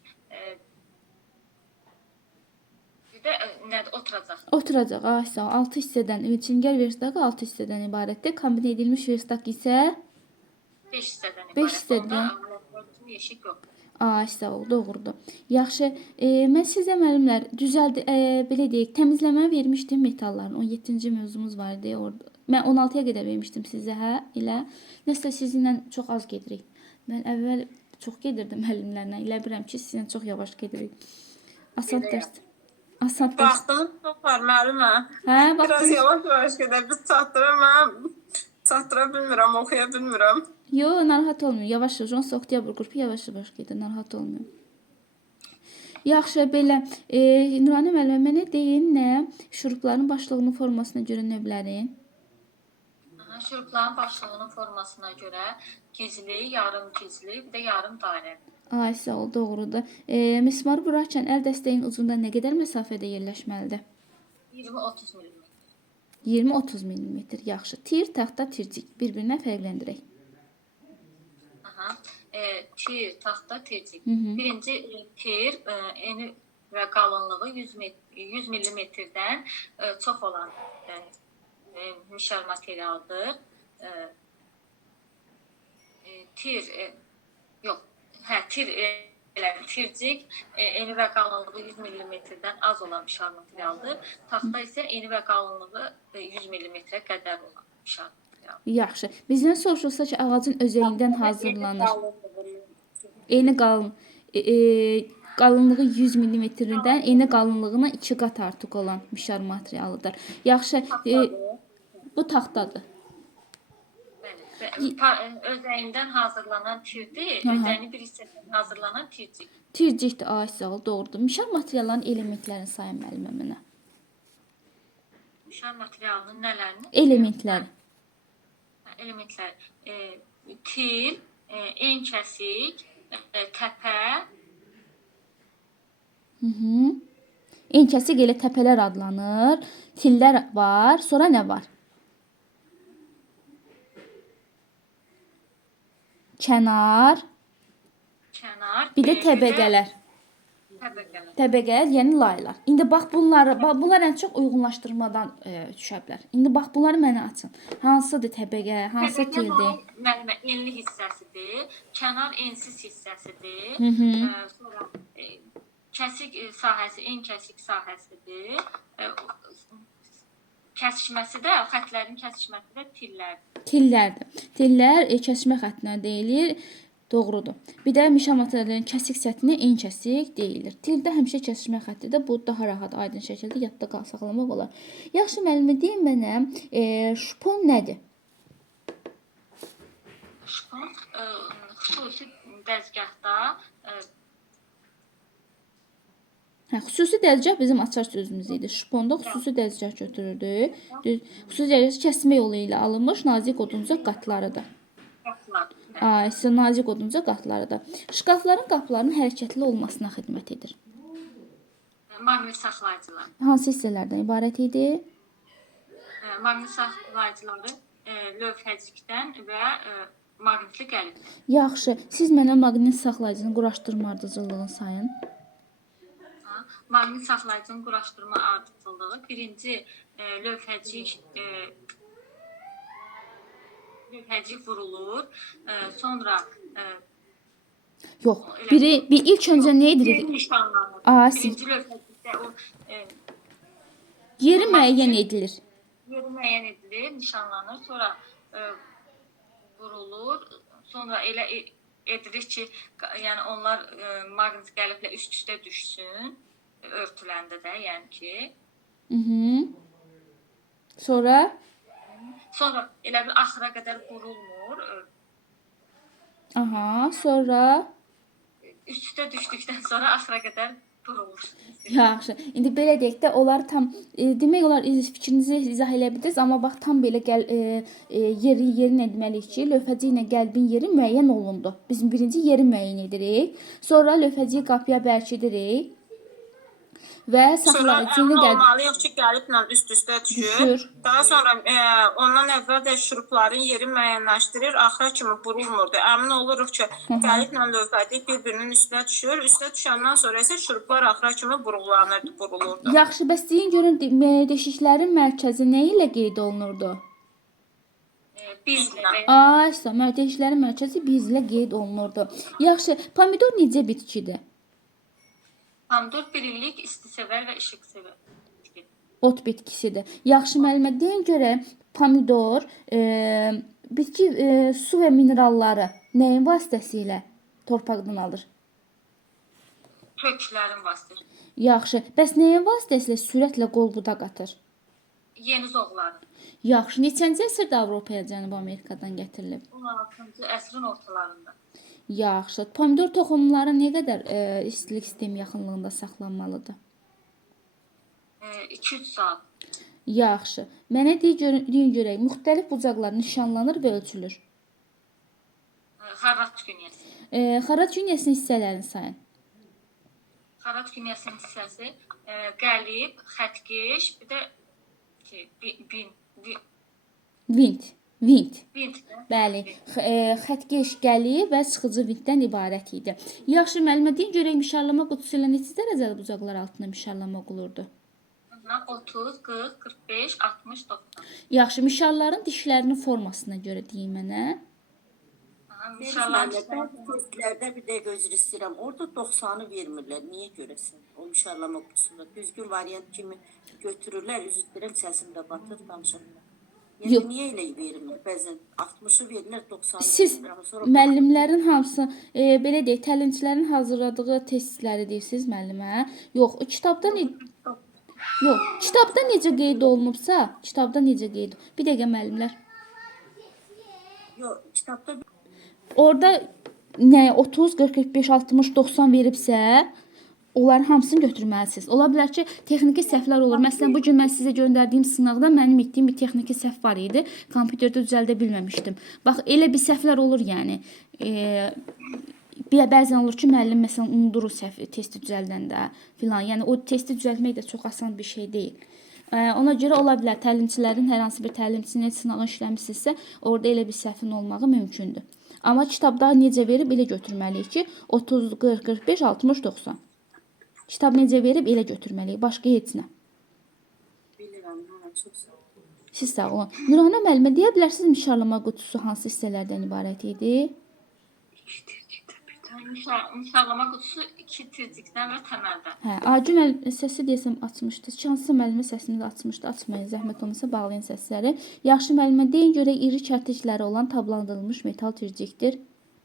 bir də nədir, oturacaq. Oturacaq, sağ ol. 6 hissədən, çilingər verstağı 6 hissədən ibarətdir. Kombinə edilmiş verstaq isə 5 hissədən Beş ibarət. hissədən. Onda alətlər üçün yeşik yoxdur. Sağ ol, doğrudur. Yaxşı, mən sizə müəllimlər belə deyək, təmizləmə vermişdim metalların. 17-ci mövzumuz var idi orada. Mən 16-ya qədər vermişdim sizə, ilə. Nəsə sizinlə çox az gedirik. Mən əvvəl çox gedirdim müəllimlərlə. Elə bilirəm ki, sizinlə çox yavaş gedirik. Asan dərs. Asan dərs. Vaxtınız çox var müəllimə. Biraz Biraz yavaş gedək. Biz çatdıra bilmirəm, oxuya bilmirəm. Yox, narahat olmayın. Yavaş-yavaş 10 oktyabr qrupu yavaş-yavaş gedir. Narahat olmayın. Yaxşı, belə Nurani müəllimə mənə deyin nə şurupların başlığının formasına görə növlərin? Şurupların başlığının formasına görə gizli, yarım gizli, bir də yarım dairə. Sağ ol, doğrudur. Mismarı vurarkən əl dəstəyin ucunda nə qədər məsafədə yerləşməlidir? 20-30 mm. 20-30 mm. Yaxşı. Tir, taxta, tircik. Bir-birinə fərqləndirək. Tir, taxta, tircik. Birinci tir eni və qalınlığı 100 mm-dən çox olan mişar materialdır. Tircik eni və qalınlığı 100 mm-dən az olan mişar materialdır. Taxta isə eni və qalınlığı 100 mm-ə qədər olan mişar materialdır. Yaxşı. Bizdən soruşulsa ki, ağacın özəyindən hazırlanır. Eni qalınlığı 100 mm-dən eni qalınlığına 2 qat artıq olan mişar materialıdır. Yaxşı. Bu taxtadır. Özəyindən hazırlanan tirdir, özəyinin bir hissəsindən hazırlanan tircik. Tircikdir, sağ ol, doğrudur. Mişar materialların elementlərini sayın müəllimə mənə. Mişar materialının nələrini? Elementləri. Elementlər. Tir, en kəsik, təpə. En kəsik elə təpələr adlanır. Tillər var. Sonra nə var? Kənar. Bir də təbəqələr. Təbəqələr, yəni laylar. İndi bax bunlar ən çox uyğunlaşdırmadan düşə bilər. İndi bax bunları mənə açın. Hansıdır təbəqə, hansı tildir? Müəllimə, enli hissəsidir, kənar ensiz hissəsidir. Sonra kəsik sahəsi en kəsik sahəsidir. kəsişməsi də, xətlərin kəsişməsi də tillərdir. Tillərdir. Tillər kəsişmə xəttinə deyilir. Doğrudur. Bir də mişa materialların kəsik səthinə en kəsik deyilir. Tildə həmişə kəsişmə xəttidir. Bu daha rahat, aydın şəkildə yadda saxlamaq olar. Yaxşı müəllimə, deyin mənə, şpon nədir? Şpon xüsusi dəzgahda Xüsusi dəzgah bizim açar sözümüz idi. Şponda xüsusi dəzgah götürürdük. Xüsusi dəzgah kəsmə yolu ilə alınmış nazik odunca qatlarıdır. Sizə nazik odunca qatlarıdır. Şkafların qapılarının hərəkətli olmasına xidmət edir. maqnit saxlayıcılar. Hansı hissələrdən ibarət idi? Maqnit saxlayıcıları lövhəcikdən və maqnitli qəlibdən. Yaxşı. Siz mənə maqnit saxlayıcının quraşdırma ardıcıllığını sayın. Maqnit saxlayıcının quraşdırma ardıcıllığı birinci lövhəcik vurulur, sonra Yox. Bir ilk öncə nə edirik? nişanlanır. Siz Birinci lövhəcikdə o yeri müəyyən edilir. yeri müəyyən edilir, nişanlanır, sonra vurulur, sonra elə edilir ki, yəni onlar maqnit qəliblə üst-üstə düşsün, örtüləndə də, yəni ki. Sonra Elə bir axıra qədər vurulmur. Sonra Üst-üstə düşdükdən sonra axıra qədər vurulur. yaxşı. İndi belə deyək də, onlar tam demək olar fikrinizi izah edə bilirsiniz, amma bax tam belə yeri nə deməliyik ki, lövhəcik ilə qəlbin yeri müəyyən olundu. Biz birinci yeri müəyyən edirik. Sonra lövhəciyi qapıya bərkidirik və saxlayıcını Sonra qəlb olmalıyıq ki, qəliblə üst-üstə düşür. Daha sonra ondan əvvəl də şurupların yeri müəyyənləşdirir, axıra kimi vurulmurdu. Əmin oluruq ki, qəliblə lövhəcik bir-birinin üstünə düşür. Üstə düşəndən sonra isə şuruplar axıra kimi vurulurdu. Yaxşı, bəs deyin görün deşiklərin mərkəzi nə ilə qeyd olunurdu? Bizlə Deşiklərin mərkəzi bizlə qeyd olunurdu. Yaxşı, pomidor necə bitkidir? pomidor bir illik istisevər və işıqsevər. Ot bitkisidir. Yaxşı müəllimə, deyin görək, pomidor bitki su və mineralları nəyin vasitəsilə torpaqdan alır? Köklərin vasitəsilə. Yaxşı, bəs nəyin vasitəsilə sürətlə qol-budaq atır? Yeni zoğları. Yaxşı, neçənci əsrdə Avropaya, Cənubi Amerikadan gətirilib? 16-cı əsrin ortalarında. Yaxşı, pomidor toxumları nə qədər istilik sistemi yaxınlığında saxlanmalıdır? 2-3 saat. Yaxşı. Mənə deyin görək, müxtəlif bucaqlar nişanlanır və ölçülür. Xarrat künyəsi. Xarat künyəsinin hissələrini sayın. Xarrat künyəsinin hissəsi qəlib, xətkeş, bir də Vint. vint. Bəli, xətkeş, qəlib və sıxıcı vintdən ibarət idi. Yaxşı müəllimə, deyin görək, mişarlama qutusu ilə neçə dərəcəli bucaqlar altında mişarlama olurdu? 30, 40, 45, 60, 90. Yaxşı, mişarların dişlərinin formasına görə deyin mənə. Testlərdə bir dəqiqə üzr istəyirəm. Orada 90-ı vermirlər. Niyə görəsən? O mişarlama qutusunda düzgün variant kimi götürürlər. Üzr istəyirəm, səsim də batır, danışırlar. Yəni niyə elə vermir? Bəzən 60-ı verirlər, 90-ı Siz müəllimlərin hamısı belə deyək, təlimçilərin hazırladığı testləri deyirsiniz müəllimə? Yox, kitabda necə qeyd olunubsa, bir dəqiqə müəllimlər. Yox, kitabda Orada nə 30, 40, 45, 60, 90 veribsə, onların hamısını götürməlisiniz. Ola bilər ki, texniki səhvlər olur. Məsələn, bu gün mən sizə göndərdiyim sınaqda mənim etdiyim bir texniki səhv var idi. Kompüterdə düzəldə bilməmişdim. Bax, elə bir səhvlər olur, yəni. Bəzən olur ki, müəllim məsələn unudurur testi düzəldəndə filan. Yəni o testi düzəltmək də çox asan bir şey deyil. Ona görə ola bilər təlimçilərin hər hansı bir təlimçinin sınağını işləmisinizsə, orada elə bir səhvin olmağı mümkündür. Amma kitabda necə verib elə götürməliyik ki, 30, 40, 45, 60, 90. Kitab necə verib elə götürməliyik. Başqa heç nə. bilirəm, çox sağ olun. Siz sağ olun. Nurhana müəllimə, deyə bilərsiniz mişarlama qutusu hansı hissələrdən ibarət idi? Mişarlama qutusu 2 tircikdən və təməldən. Hə, Acun səsi deyəsəm açmışdı. Şanslı müəllimə səsini də açmışdı. Açmayın, zəhmət olmasa bağlayın səsləri. Yaxşı müəllimə deyin görək iri kərtəcləri olan tablandırılmış metal tircikdir.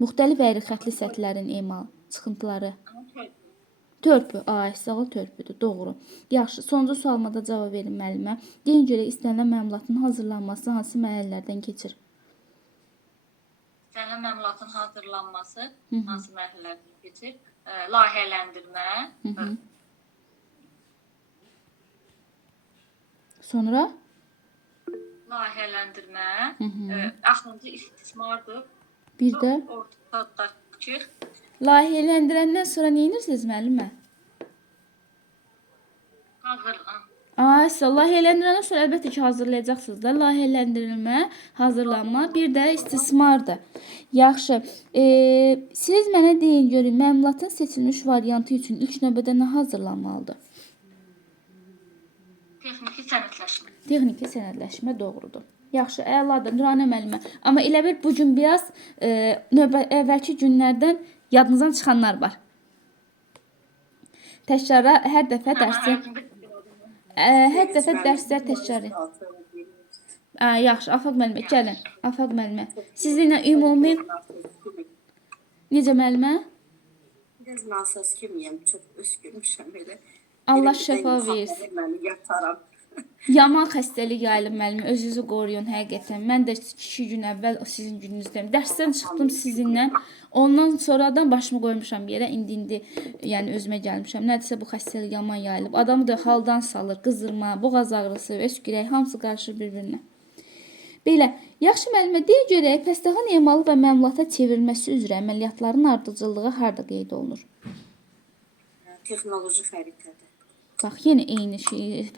Müxtəlif əyri xətli sətlərin emal çıxıntıları. Törpü, sağ törpüdür, doğru. Yaxşı, sonuncu sualıma da cavab verin müəllimə. Deyin görək istənilən məmulatın hazırlanması hansı mərhələlərdən keçir? İstənilən məmulatın hazırlanması hansı mərhələlərdən keçir? Layihələndirmə, Sonra? axırıncı istismardır. Bir də Ortadakı layihələndirəndən sonra nə edirsiniz müəllimə? Layihələndirəndən sonra əlbəttə ki, hazırlayacaqsınız da. Layihələndirilmə, hazırlanma, bir də istismardır. Yaxşı, siz mənə deyin görün, məmulatın seçilmiş variantı üçün ilk növbədə nə hazırlanmalıdır? texniki sənədləşmə. Texniki sənədləşmə doğrudur. Yaxşı, əladır Nuranə müəllimə. Amma elə bil bu gün biraz əvvəlki günlərdən yadınızdan çıxanlar var. Təkrara hər dəfə dərslər təkrarı. Yaxşı, Afaq müəllimə, gəlin. Afaq müəllimə. Sizinlə ümumi necə müəllimə? Biraz nasaz kimiyəm, çox öskürmüşəm elə. Allah şəfa versin. Mən yataram. Yaman xəstəlik yayılıb müəllimə, özünüzü qoruyun həqiqətən. Mən də 2 gün əvvəl sizin gününüzdəyim. Dərsdən çıxdım sizinlə. Ondan sonradan başımı qoymuşam bir yerə. İndi yəni özümə gəlmişəm. Nədirsə bu xəstəlik yaman yayılıb. Adamı da haldan salır, qızırma, boğaz ağrısı, öskürək, hamısı qarışır bir-birinə. Belə, yaxşı müəllimə, deyə görək, pəstəxan emalı və məmulata çevrilməsi üzrə əməliyyatların ardıcıllığı harda qeyd olunur? Texnoloji xəritədə. Bax, yenə eyni şey,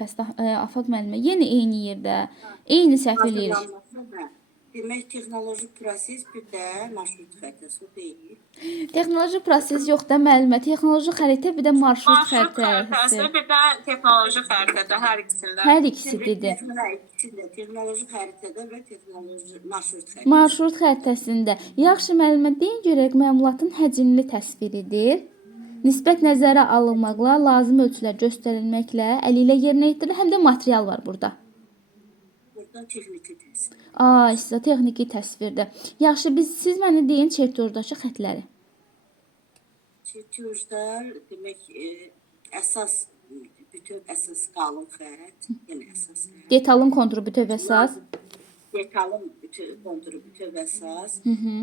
Afaq müəllimə, yenə eyni yerdə, eyni səhv eləyirik. Demək, texnoloji proses bir də marşrut xəritəsi deyil. Texnoloji proses yox da müəllimə, texnoloji xəritə bir də marşrut Marşrut xəritəsi, xəritəsi. bir də texnoloji xəritədə hər ikisində. Hər ikisi dedi. Texnoloji xəritədə və texnoloji marşrut xəritəsi. Marşrut xəritəsində. Yaxşı müəllimə, deyin görək məmulatın həcmli təsviridir. Nisbət nəzərə alınmaqla, lazım ölçülər göstərilməklə, əli ilə yerinə yetirilir, həm də material var burada. Burada texniki təsvir. İşte texniki təsvirdir. Yaxşı, siz mənə deyin çertyordakı xətləri. Çertyojlar demək əsas bütöv əsas qalın xətt, yəni əsas xətt. Detalın konturu bütöv əsas. Detalın konturu bütöv əsas.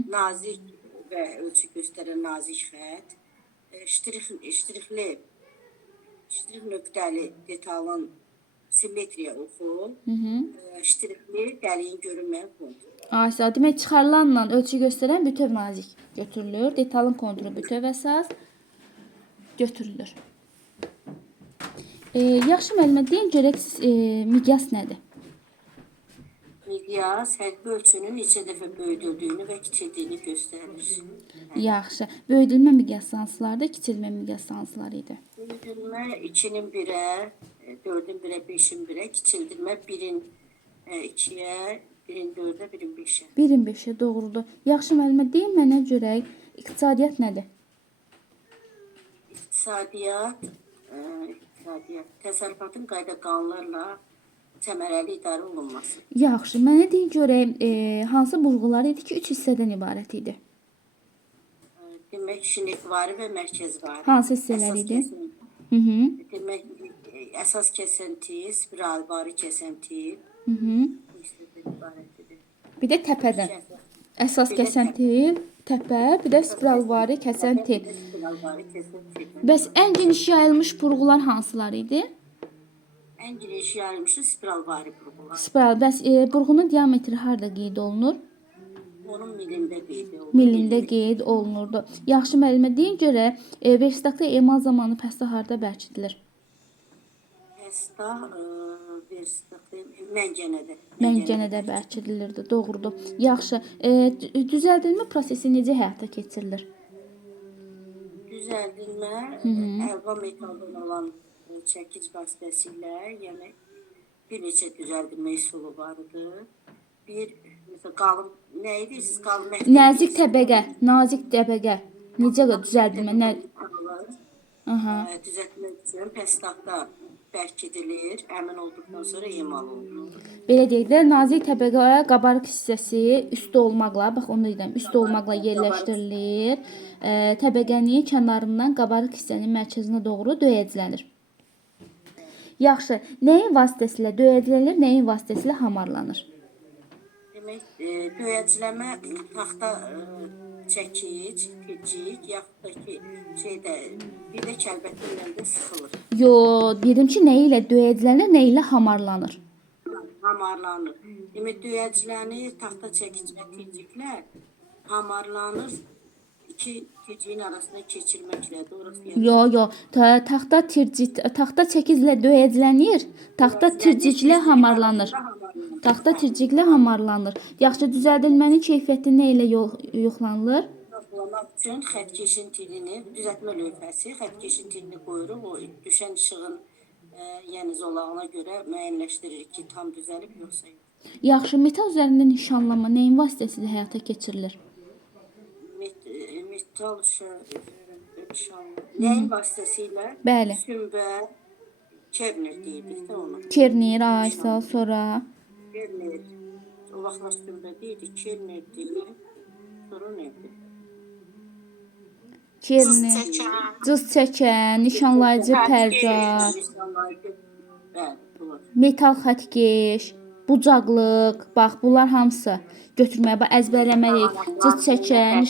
Nazik və ölçü göstərən nazik xətt. Ştrix nöqtəli detalın simmetriya oxu. Ştrixli dəliyin görünməyən konturu. Demək çıxarılanla ölçü göstərən bütöv nazik götürülür. Detalın konturu bütöv əsas götürülür. Yaxşı müəllimə, deyin görək miqyas nədir? Miqyas hər bir ölçünün neçə dəfə böyüdüldüyünü və kiçildiyini göstərir. Yaxşı. Böyüdülmə miqyası hansılardır, kiçilmə miqyası hansıları idi? Böyüdülmə 2-nin 1-ə, 4-ün 1-ə, 5-in 1-ə, kiçildirmə 1-in 2-yə, 1-in 4-ə, 1-in 5-ə. 1-in 5-ə doğrudur. Yaxşı müəllimə, deyin mənə görək iqtisadiyyat nədir? İqtisadiyyat təsərrüfatın qayda qanunlarla səmərəli idarə olunması. Yaxşı, mənə deyin görək hansı burğular idi ki, 3 hissədən ibarət idi? Demək, şinekvari və mərkəzvari. Hansı hissələr idi? Demək, əsas kəsinti, spiralvari kəsinti. Bir də təpədən. Əsas kəsinti, təpə, bir də spiralvari kəsinti. Bəs ən geniş yayılmış burğular hansılar idi? Ən geniş yayılmışı spiralvari burğular. Spiral. Bəs burğunun diametri harda qeyd olunur? Onun milində qeyd olunur. Milində qeyd olunurdu. Yaxşı müəllimə, deyin görək, verstaqda emal zamanı pəstə harda bərkidilir? Pəstə məngənədə. Məngənədə bərkidilirdi, doğrudur. Yaxşı, düzəldilmə prosesi necə həyata keçirilir? Düzəldilmə əlvan metaldan olan çəkic vasitəsilə, yəni bir neçə düzəldilmə üsulu var idi. Bir, məsələn, qalın, nə idi? Siz qalın məhdədə. Nazik təbəqə. Necə düzəldilmə? Nə? Aha. Düzəltmək üçün pəstaqda bərkidilir, əmin olduqdan sonra emal olunur. Belə deyək də, nazik təbəqəyə qabarıq hissəsi üstü olmaqla, bax onu deyirəm, üstü olmaqla yerləşdirilir. Təbəqənin kənarından qabarıq hissənin mərkəzinə doğru döyəclənir. Yaxşı, nəyin vasitəsilə döyəclənir, nəyin vasitəsilə hamarlanır? Demək, döyəcləmə taxta çəkic, tircik, yaxud da ki, bir də kəlbətinlə də sıxılır, Yox, dedim ki, nə ilə döyəclənir, nə ilə hamarlanır? hamarlanır. Demək, döyəclənir, taxta çəkic və tirciklə hamarlanır, iki tirciyin arasına keçirməklə, doğrusu. Yox, taxta çəkiclə döyəclənir, taxta tirciklə hamarlanır. Taxta tirciklə hamarlanır. Yaxşı, düzəldilmənin keyfiyyəti nə ilə yoxlanılır? Yoxlamaq üçün xəttkeşin tilini, düzəltmə lövhəsi, xəttkeşin tilini qoyuruq, o düşən işığın yəni zolağına görə müəyyənləşdiririk ki, tam düzəlib yoxsa yox. Yaxşı, metal üzərində nişanlama nəyin vasitəsilə həyata keçirilir? Metal nişanlı. Nəyin vasitəsilə? Bəli. Sümbə, kernir deyirik də onu. Kernir, aysa, sonra Kernir. O vaxtlar sümbə deyildi, kernir deyirik. Sonra nədir? kernir, cız çəkən, nişanlayıcı pərcad, Bəli, doğru. metal xəttkeş, bucaqlıq, bax bunlar hamısı götürməyə, bax əzbərləməliyik. Cız çəkən,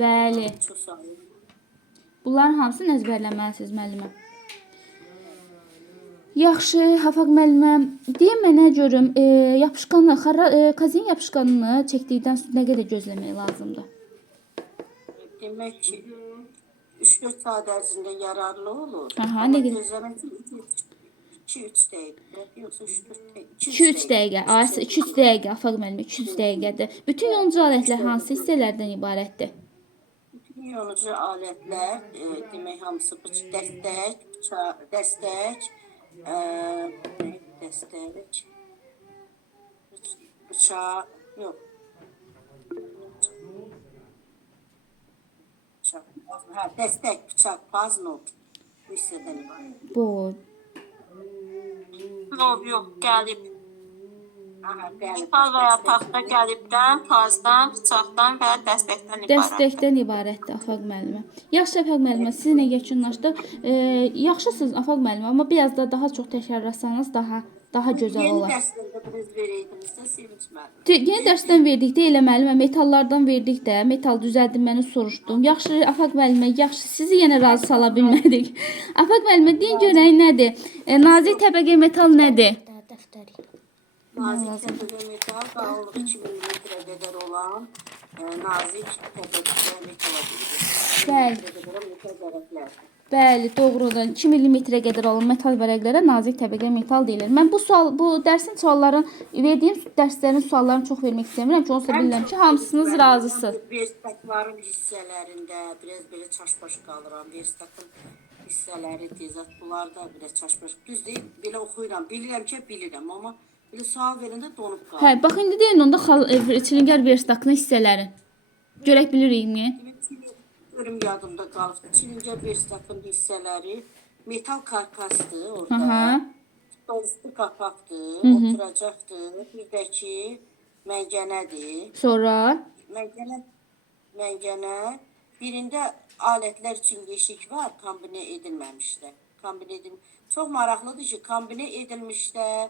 bəli. Çox sağ olun. Bunların hamısını əzbərləməlisiniz müəllimə. Yaxşı, Hafaq müəllimə, deyə mənə görüm, yapışqanı, kazein yapışqanını çəkdikdən sonra nə qədər gözləmək lazımdır? Demək ki, 3-4 saat ərzində yararlı olur. Aha, Amma nə qədər? gözləmək üçün 2-3 dəqiqə, yoxsa 3-4 dəqiqə. 2-3 dəqiqə, ayısı 2-3 dəqiqə, Hafaq müəllimə, 2-3 dəqiqədir. Bütün yonca alətlər hansı hissələrdən ibarətdir? Bütün yonucu alətlər, demək hamısı dəstək, bıçaq, yox. Dəstək, bıçaq, paznot, bu hissədən ibarət. Bu. Yox, gəlib. Aha, bəli. Metal və ya taxta gəlibdən, pazdan, bıçaqdan və dəstəkdən ibarət. Dəstəkdən ibarətdir Afaq müəllimə. Yaxşı Afaq müəllimə, sizinlə yekunlaşdıq. Yaxşısınız Afaq müəllimə, amma biraz da daha çox təkrarlasanız daha gözəl olar. Yeni dərslərdə biraz verəydinizsə sevinçmədim. Yeni dərsdən verdik də elə müəllimə, metallardan verdik də, metal düzəldilməni soruşdum. Yaxşı Afaq müəllimə, yaxşı sizi yenə razı sala bilmədik. Afaq müəllimə, deyin görək nədir? Nazik təbəqə metal nədir? Nazik təbəqə metal qalınlığı 2 mm qədər olan nazik təbəqə metala deyilir. Bəli, doğrudur. 2 mm qədər olan metal vərəqlərə nazik təbəqə metal deyilir. Mən bu dərsin verdiyim dərslərin suallarını çox vermək istəmirəm ki, onsuz da bilirəm ki, hamısınız razısınız. Verstaqların hissələrində biraz belə çaşbaş qalıram. Verstaqın hissələri, tezat, bunlar da biraz çaşbaş. Düz deyil, belə oxuyuram. Bilirəm ki, bilirəm, amma belə sual verəndə donub qalır. Hə, bax indi deyin onda çilingər verstaqının hissələri. Görək bilirikmi? Görüm yadımda qalıbdı. Çilingər verstaqın hissələri metal karkasdır orada. Aha. Stolüstü qapaqdır, oturacaqdır. Bir də ki, məngənədir. Sonra Məngənə. Birində alətlər üçün yeşik var, kombinə edilməmişlər. Çox maraqlıdır ki, kombinə edilmişlər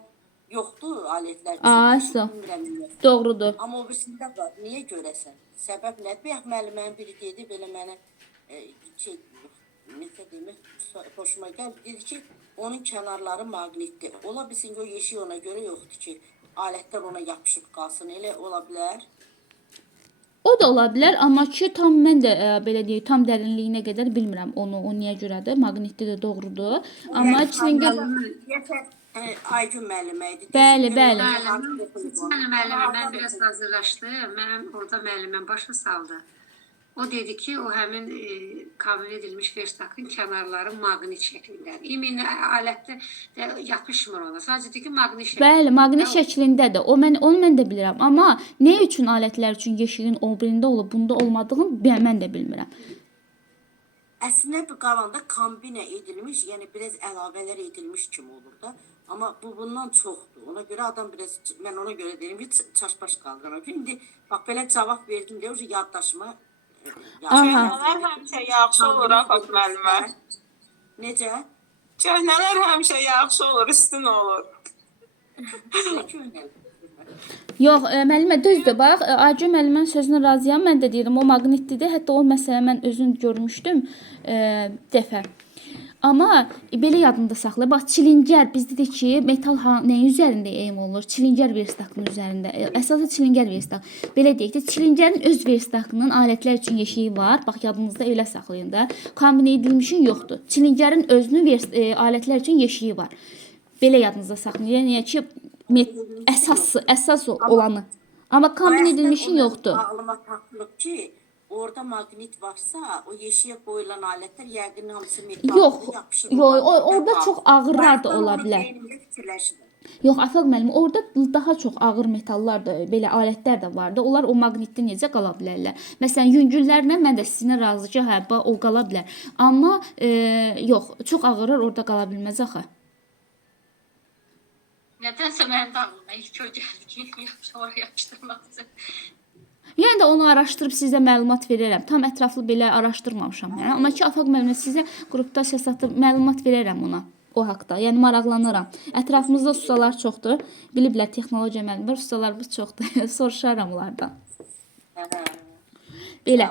yoxdur alətlər üçün Aysa. yeşik, bilmirəm. Doğrudur. Amma o birisində var. Niyə görəsən? Səbəb nədir? Bayaq müəllimənin biri dedi, belə mənə xoşuma gəldi. Dedi ki, onun kənarları maqnitdir. Ola bilsin ki, o yeşik ona görə yoxdur ki, alətlər ona yapışıb qalsın. Elə ola bilər. O da ola bilər, amma ki mən də belə deyək, tam dərinliyinə qədər bilmirəm onu, o niyə görədir. Maqnitli də doğrudur. Amma çilingər Aygün müəllimə idi. Bəli. Müəllimə, mən biraz hazırlaşdım. Mənim orada müəlliməm başa saldı. O dedi ki, o həmin kabul edilmiş verstaqın kənarları maqnit şəklindədir. İmini alətdə yapışmır ona. Sadəcə deyir ki, maqnit şəklində. Bəli, maqnit şəklindədir. Onu mən də bilirəm. Amma nə üçün alətlər üçün yeşiyin o birində olub, bunda olmadığını mən də bilmirəm. Əslində bu qalanda kombinə edilmiş, yəni biraz əlavələr edilmiş kimi olur da. Amma bu bundan çoxdur. Ona görə adam biraz, mən ona görə deyirəm ki, çaşbaş qaldıram. İndi bax belə cavab verdim deyə yaddaşıma Köhnələr həmişə yaxşı olur, Afaq müəllimə. Necə? Köhnələr həmişə yaxşı olur, üstün olur. Nə köhnələr? Yox, müəllimə düzdür. Bax, Acı müəllimənin sözünə razıyam. Mən də deyirəm o maqnitlidir. Hətta o məsələ mən özüm görmüşdüm dəfə. Amma belə yadında saxla. Bax, çilingər biz dedik ki, metal nəyin üzərində eym olunur? Çilingər verstakının üzərində. Əsasən çilingər verstak. Belə deyək də, çilingərin öz verstakının alətlər üçün yeşiyi var. Bax, yadınızda elə saxlayın da. Kombinə edilmişin yoxdur. Çilingərin özünün alətlər üçün yeşiyi var. Belə yadınızda saxlayın. Yəni ki, əsas olanı. Amma kombin edilmişin yoxdur. Ağlıma taxılıb ki, orada maqnit varsa, o yeşiyə qoyulan alətlər yəqin hamısı metal yapışır. Yox, orada çox ağırlar da ola bilər. Yox, Afaq müəllim, orada daha çox ağır metallar da, belə alətlər də vardı. Onlar o maqnitdə necə qala bilərlər? Məsələn, yüngüllərlə mən də sizinlə razı ki, hə, o qala bilər. Amma yox, çox ağırlar orada qala bilməz axı. Nədənsə mənim də ağlıma ilk o gəldi ki, oraya yapışdırmaq üçün. Yəni də onu araşdırıb sizə məlumat verərəm. Tam ətraflı belə araşdırmamışam mən. Amma ki, Afaq müəllimə sizə qrupda səs atıb məlumat verərəm ona. O haqda. Yəni maraqlanıram. Ətrafımızda ustalar çoxdur. Biliblər texnologiya müəllimlər, ustalarımız çoxdur. Soruşaram onlardan. Belə.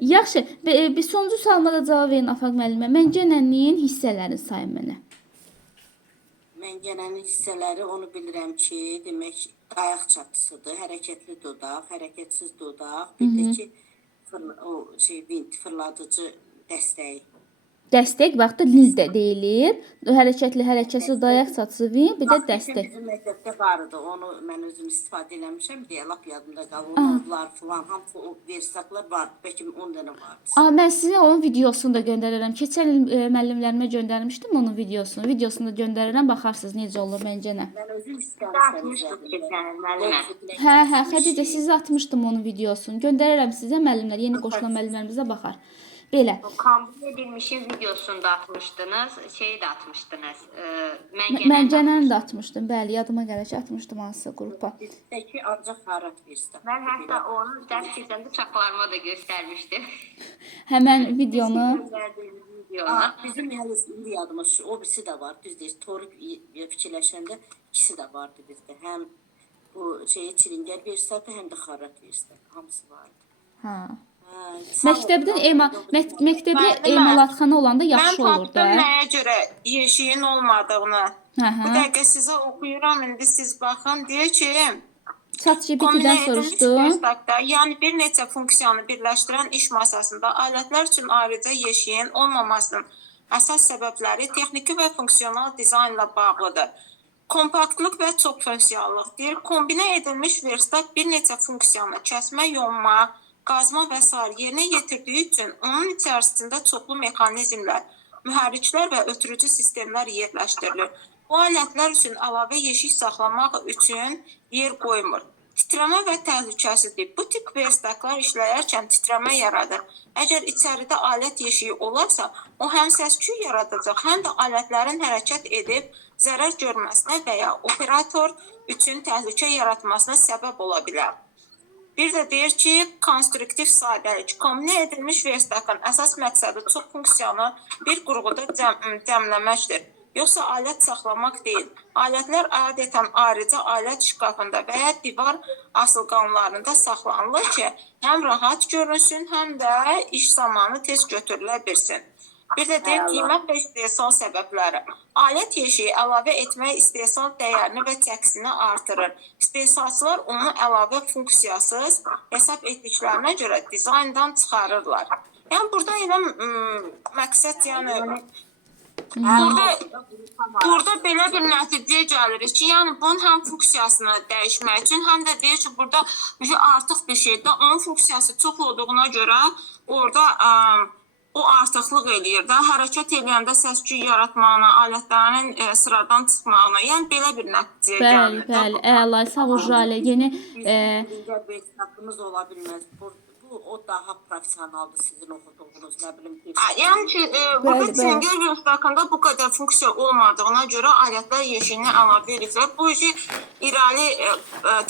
Yaxşı, bir sonuncu sualıma da cavab verin Afaq müəllimə. Məncənənin hissələrini sayın mənə. Məncənənin hissələri onu bilirəm ki, demək ayaq çatısıdır, hərəkətli dodaq, hərəkətsiz dodaq, bir də ki vint fırladıcı dəstəyi. Dəstək vaxtı lil də deyilir. Hərəkətli, hərəkətsiz ayaq çatısı vint, bir də dəstək. Bizim məktəbdə vardı, onu mən özüm istifadə eləmişəm deyə lap yadımda qalır. Onlar filan, hamısı o versaklar vardı, bəlkə 10 dənə vardı. Mən sizə onun videosunu da göndərərəm. Keçən il müəllimlərimə göndərmişdim onun videosunu. Videosunu da göndərərəm, baxarsınız necə olur məncənə. Mən özüm istəmişəm. Hə, Xədicə, sizə atmışdım onun videosunu. Göndərərəm sizə müəllimlər, yeni qoşulan müəllimlərimizə baxar. Belə. Kombin edilmişin videosunu da atmışdınız, şeyi də atmışdınız. Məncənəni də atmışdım. Bəli, yadıma gəlir ki, atmışdım hansısa qrupa. Bizdəki ancaq xarat versə. Mən hətta onu dərs keçəndə uşaqlarıma da göstərmişdim. Həmən videonu Bizim indi yadıma o birisi də var. Düz deyir, toruq fikirləşəndə ikisi də vardı bizdə. Həm bu çilingər versatı, həm də xarat versatı. Hamısı vardı. Ha. Məktəbdə emalatxana olanda yaxşı olur da. Mən tapdım nəyə görə yeşiyin olmadığını. Bu dəqiqə sizə oxuyuram, indi siz baxın. Deyir ki, ChatGPT-dən soruşdum. Yəni bir neçə funksiyanı birləşdirən iş masasında alətlər üçün ayrıca yeşiyin olmamasının əsas səbəbləri texniki və funksional dizaynla bağlıdır. Kompaktlıq və çoxfunksiyallıq deyir. Kombinə edilmiş verstak bir neçə funksiyanı kəsmə, yonma, qazma və s. yerinə yetirdiyi üçün onun içərisində çoxlu mexanizmlər, mühərriklər və ötürücü sistemlər yerləşdirilir. Bu alətlər üçün əlavə yeşik saxlamaq üçün yer qoymur. Titrəmə və təhlükəsizlik. Bu tip verstaklar işləyərkən titrəmə yaradır. Əgər içəridə alət yeşiyi olarsa, o həm səs-küy yaradacaq, həm də alətlərin hərəkət edib zərər görməsinə və ya operator üçün təhlükə yaratmasına səbəb ola bilər. Bir də deyir ki, konstruktiv sadəlik. Kombinə edilmiş verstakın əsas məqsədi çox funksiyanı bir qurğuda cəmləməkdir. Yoxsa alət saxlamaq deyil. Alətlər adətən ayrıca alət şkafında və ya divar asılqanlarında saxlanılır ki, həm rahat görünsün, həm də iş zamanı tez götürülə bilsin. Bir də deyir, qiymət və istehsal səbəbləri. Alət yeşiyi əlavə etmək istehsal dəyərini və çəkisini artırır. İstehsalçılar onu əlavə funksiyasız hesab etdiklərinə görə dizayndan çıxarırlar. Yəni, burada elə məqsəd, yəni, burada belə bir nəticəyə gəlirik ki, yəni, bunun həm funksiyasını dəyişmək üçün, həm də deyir ki, burada artıq bir şeydir. Onun funksiyası çox olduğuna görə orada o artıqlıq eləyir də, hərəkət eləyəndə səs-küy yaratmağına, alətlərin sıradan çıxmağına, yəni belə bir nəticəyə gəlir. Bəli, əla, sağ ol Jalə. Yeni Haqqımız ola bilməz. Bu o daha professionaldır sizin oxuduğunuz, nə bilim bir Yəni ki, burada Bəli, bəli. çilingir göstərkəndə bu qədər funksiya olmadığına görə alətlər yeşiyini əlavə ediblər. Bu işi irəli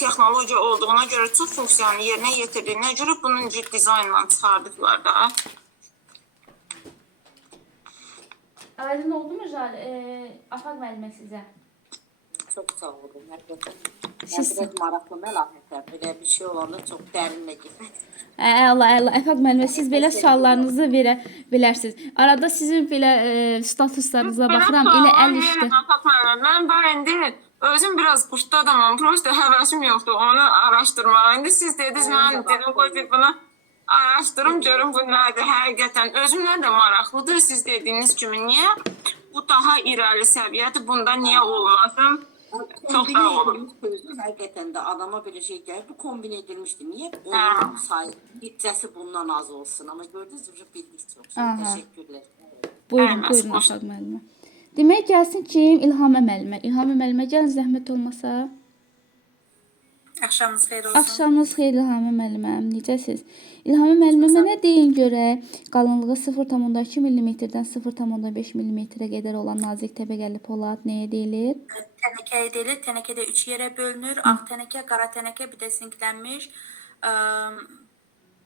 texnologiya olduğuna görə çox funksiyanı yerinə yetirdiyinə görə bunun dizaynla çıxardıblar da. Aydın oldu mu Jal? Afaq müəllimə sizə. çox sağ olun, həqiqətən. Mən biraz maraqlı məlahətlər, belə bir şey olanda çox dərinlə gedir. Allah, Afaq müəllimə, siz belə suallarınızı verə bilərsiniz. Arada sizin belə statuslarınıza baxıram, elə əl işdə. Mən var indi özüm biraz quşda adamım, prosta həvəsim yoxdur onu araşdırmağa. İndi siz dediniz, mən dedim, qoy bir bunu araşdırım, görüm bu nədir həqiqətən. Özümdən də maraqlıdır, siz dediyiniz kimi. Niyə? Bu daha irəli səviyyədir, bunda niyə olmasın? Çox da olur. Həqiqətən də adama belə şey gəlir, bu kombin edilmişdir. Niyə onun sayı, hissəsi bundan az olsun? Amma gördünüz mü, bildik çox şey. Təşəkkürlər. Buyurun, buyurun Afaq müəllimə. Demək gəlsin ki, İlhamə müəllimə. İlhamə müəllimə gəlin, zəhmət olmasa. Axşamınız xeyir olsun. Axşamınız xeyir İlhamə müəlliməm. Necəsiz? İlhamə müəllimə, mənə deyin görək, qalınlığı 0,2 mm-dən 0,5 mm-ə qədər olan nazik təbəqəli polad nəyə deyilir? Tənəkəyə deyilir. Tənəkə də 3 yerə bölünür. Ağ tənəkə, qara tənəkə, bir də sinklənmiş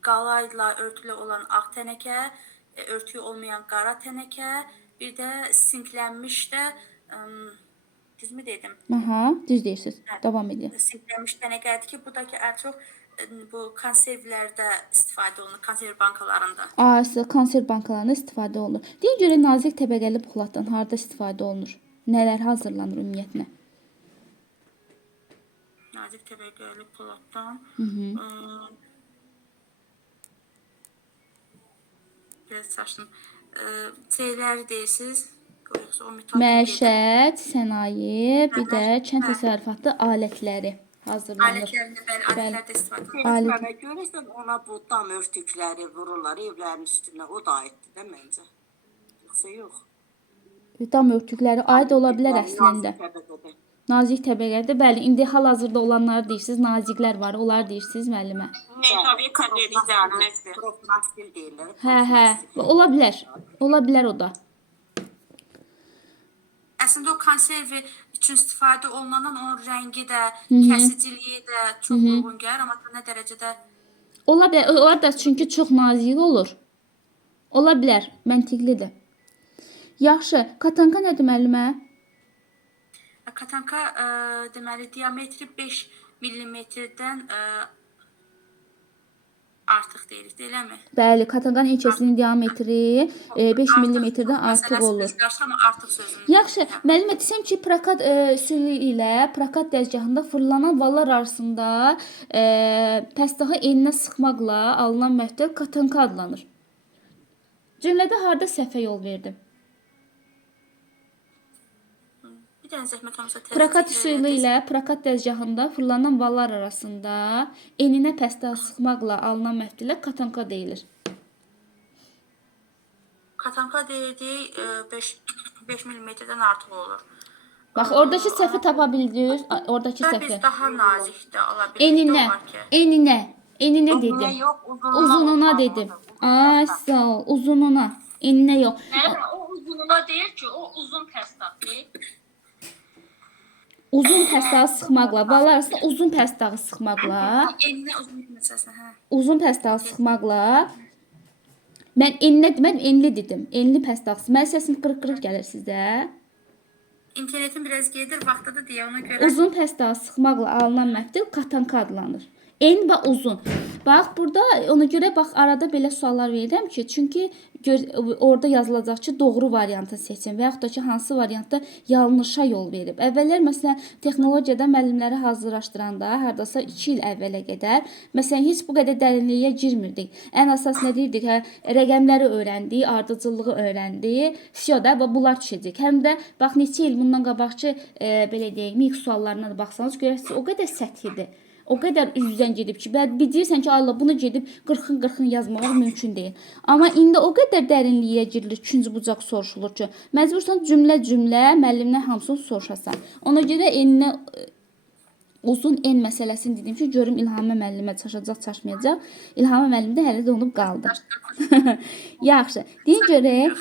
qalayla örtülü olan ağ tənəkə, örtüyü olmayan qara tənəkə, bir də sinklənmiş də düzmü dedim? Aha, düz deyirsiniz. Davam edin. Sinklənmiş tənəkədir ki, bu da ki, ən çox bu konservlərdə istifadə olunur, konserv bankalarında. Konserv bankalarında istifadə olunur. Deyin görək, nazik təbəqəli poladdan harda istifadə olunur? Nələr hazırlanır ümumiyyətlə? Nazik təbəqəli poladdan. Biraz çaşdım. Şeyləri deyirsiniz. Yoxsa o metal Məişət, sənaye, bir də kənd təsərrüfatı alətləri hazırlanır. alətlərində, bəli, alətlərdə istifadə olunur. Mənə görürsən, ona bu dam örtükləri vururlar evlərin üstünə, o da aiddir də məncə. Yoxsa yox. Dam örtükləri aid ola bilər əslində. Nazik təbəqədə. Nazik təbəqədə, bəli, indi hal-hazırda olanları deyirsiniz, naziklər var, onlar deyirsiniz müəllimə. Tabii kaderizanlıqdır. Profnastil deyirlər. Hə, ola bilər. Ola bilər o da. Əslində o konservi üçün istifadə olunandan onun rəngi də, kəsiciliyi də çox uyğun gəlir, amma nə dərəcədə Ola bilər, onlar da çünki çox nazik olur. Ola bilər, məntiqlidir. Yaxşı, katanka nədir müəllimə? katanka deməli diametri 5 mm-dən artıq deyirik, eləmi? Bəli, katankanın ilkəsinin diametri 5 mm-dən artıq olur. Amma artıq sözünü. Yaxşı, müəllimə desəm ki, prokat üsulu ilə prokat dəzgahında fırlanan vallar arasında təsdiqi eninə sıxmaqla alınan məhdud katanka adlanır. Cümlədə harda səhvə yol verdim? Bir dənə zəhmət olmasa Prokat üsulu ilə prokat dəzgahında fırlanan vallar arasında eninə təsdiqi sıxmaqla alınan məhdudla katanka deyilir. katanka deyirik 5 mm-dən artıq olur. Bax, oradakı səhvi tapa bildiniz, oradakı səhvi. Biz daha nazikdə ala bilirik. Eninə dedim. Uzununa dedim. Ay, sağ ol, uzununa. Eninə yox. O uzununa deyir ki, o uzun pəstaqdır. Uzun pəstağı sıxmaqla, vallar arasında uzun pəstağı sıxmaqla, Eninə uzun məsələsi, hə. uzun pəstağı sıxmaqla, mən eninə demədim, enli dedim. Enli pəstağı. Mən səsim qırıq-qırıq gəlir sizə. İnternetin biraz gedir, vaxtıdır deyə ona görə. Uzun pəstağı sıxmaqla alınan məhdud katanka adlanır. En və uzun. Bax, burada ona görə bax arada belə suallar verirəm ki, çünki orada yazılacaq ki, doğru variantı seçin və yaxud da ki, hansı variantda yanlışa yol verib. Əvvəllər məsələn texnologiyada müəllimləri hazırlaşdıranda hardasa 2 il əvvələ qədər məsələn heç bu qədər dərinliyə girmirdik. Ən əsas nə deyirdik? Rəqəmləri öyrəndik, ardıcıllığı öyrəndik. Всё da bunlar düşəcək. Həm də bax neçə il bundan qabaqçı belə deyək, mix suallarına da baxsanız görərsiniz, o qədər səthidir. O qədər üzdən gedib ki, bilirsən ki, Allah bunu gedib 40-40 yazmaq mümkün deyil. Amma indi o qədər dərinliyə girilir, 2-cü bucaq soruşulur ki, məcbursan cümlə-cümlə müəllimdən hamısını soruşasan. Ona görə eninə uzun en məsələsini dedim ki, görüm İlhamə müəllimə çaşacaq, çaşmayacaq. İlhamə müəllim də hələ donub qaldı. Yaxşı. Deyə görək,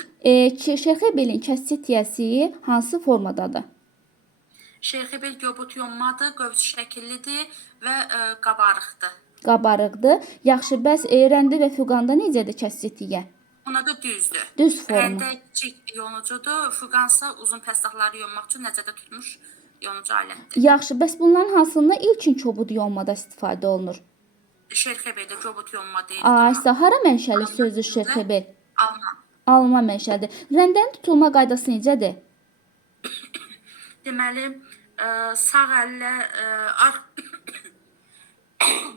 Şerxə belin kəssetiyəsi hansı formadadır? Şerxebel göbut yonmadır, qövs şəkillidir və qabarıqdır. Qabarıqdır. Yaxşı, bəs rəndə və füqanda necədir kəssetiyə? Ona da düzdür. Düz forma. Rəndə kiçik yonucudur, füqansa uzun pəstaqları yonmaq üçün nəzərdə tutulmuş yonucu alətdir. Yaxşı, bəs bunların hansında ilkin kobud yonmada istifadə olunur? Şerxebeldə göbut yonma deyilir. Aysa, hara mənşəli sözdür şerxebel? Alman. Alman mənşəlidir. Rəndənin tutulma qaydası necədir? Deməli, sağ əllə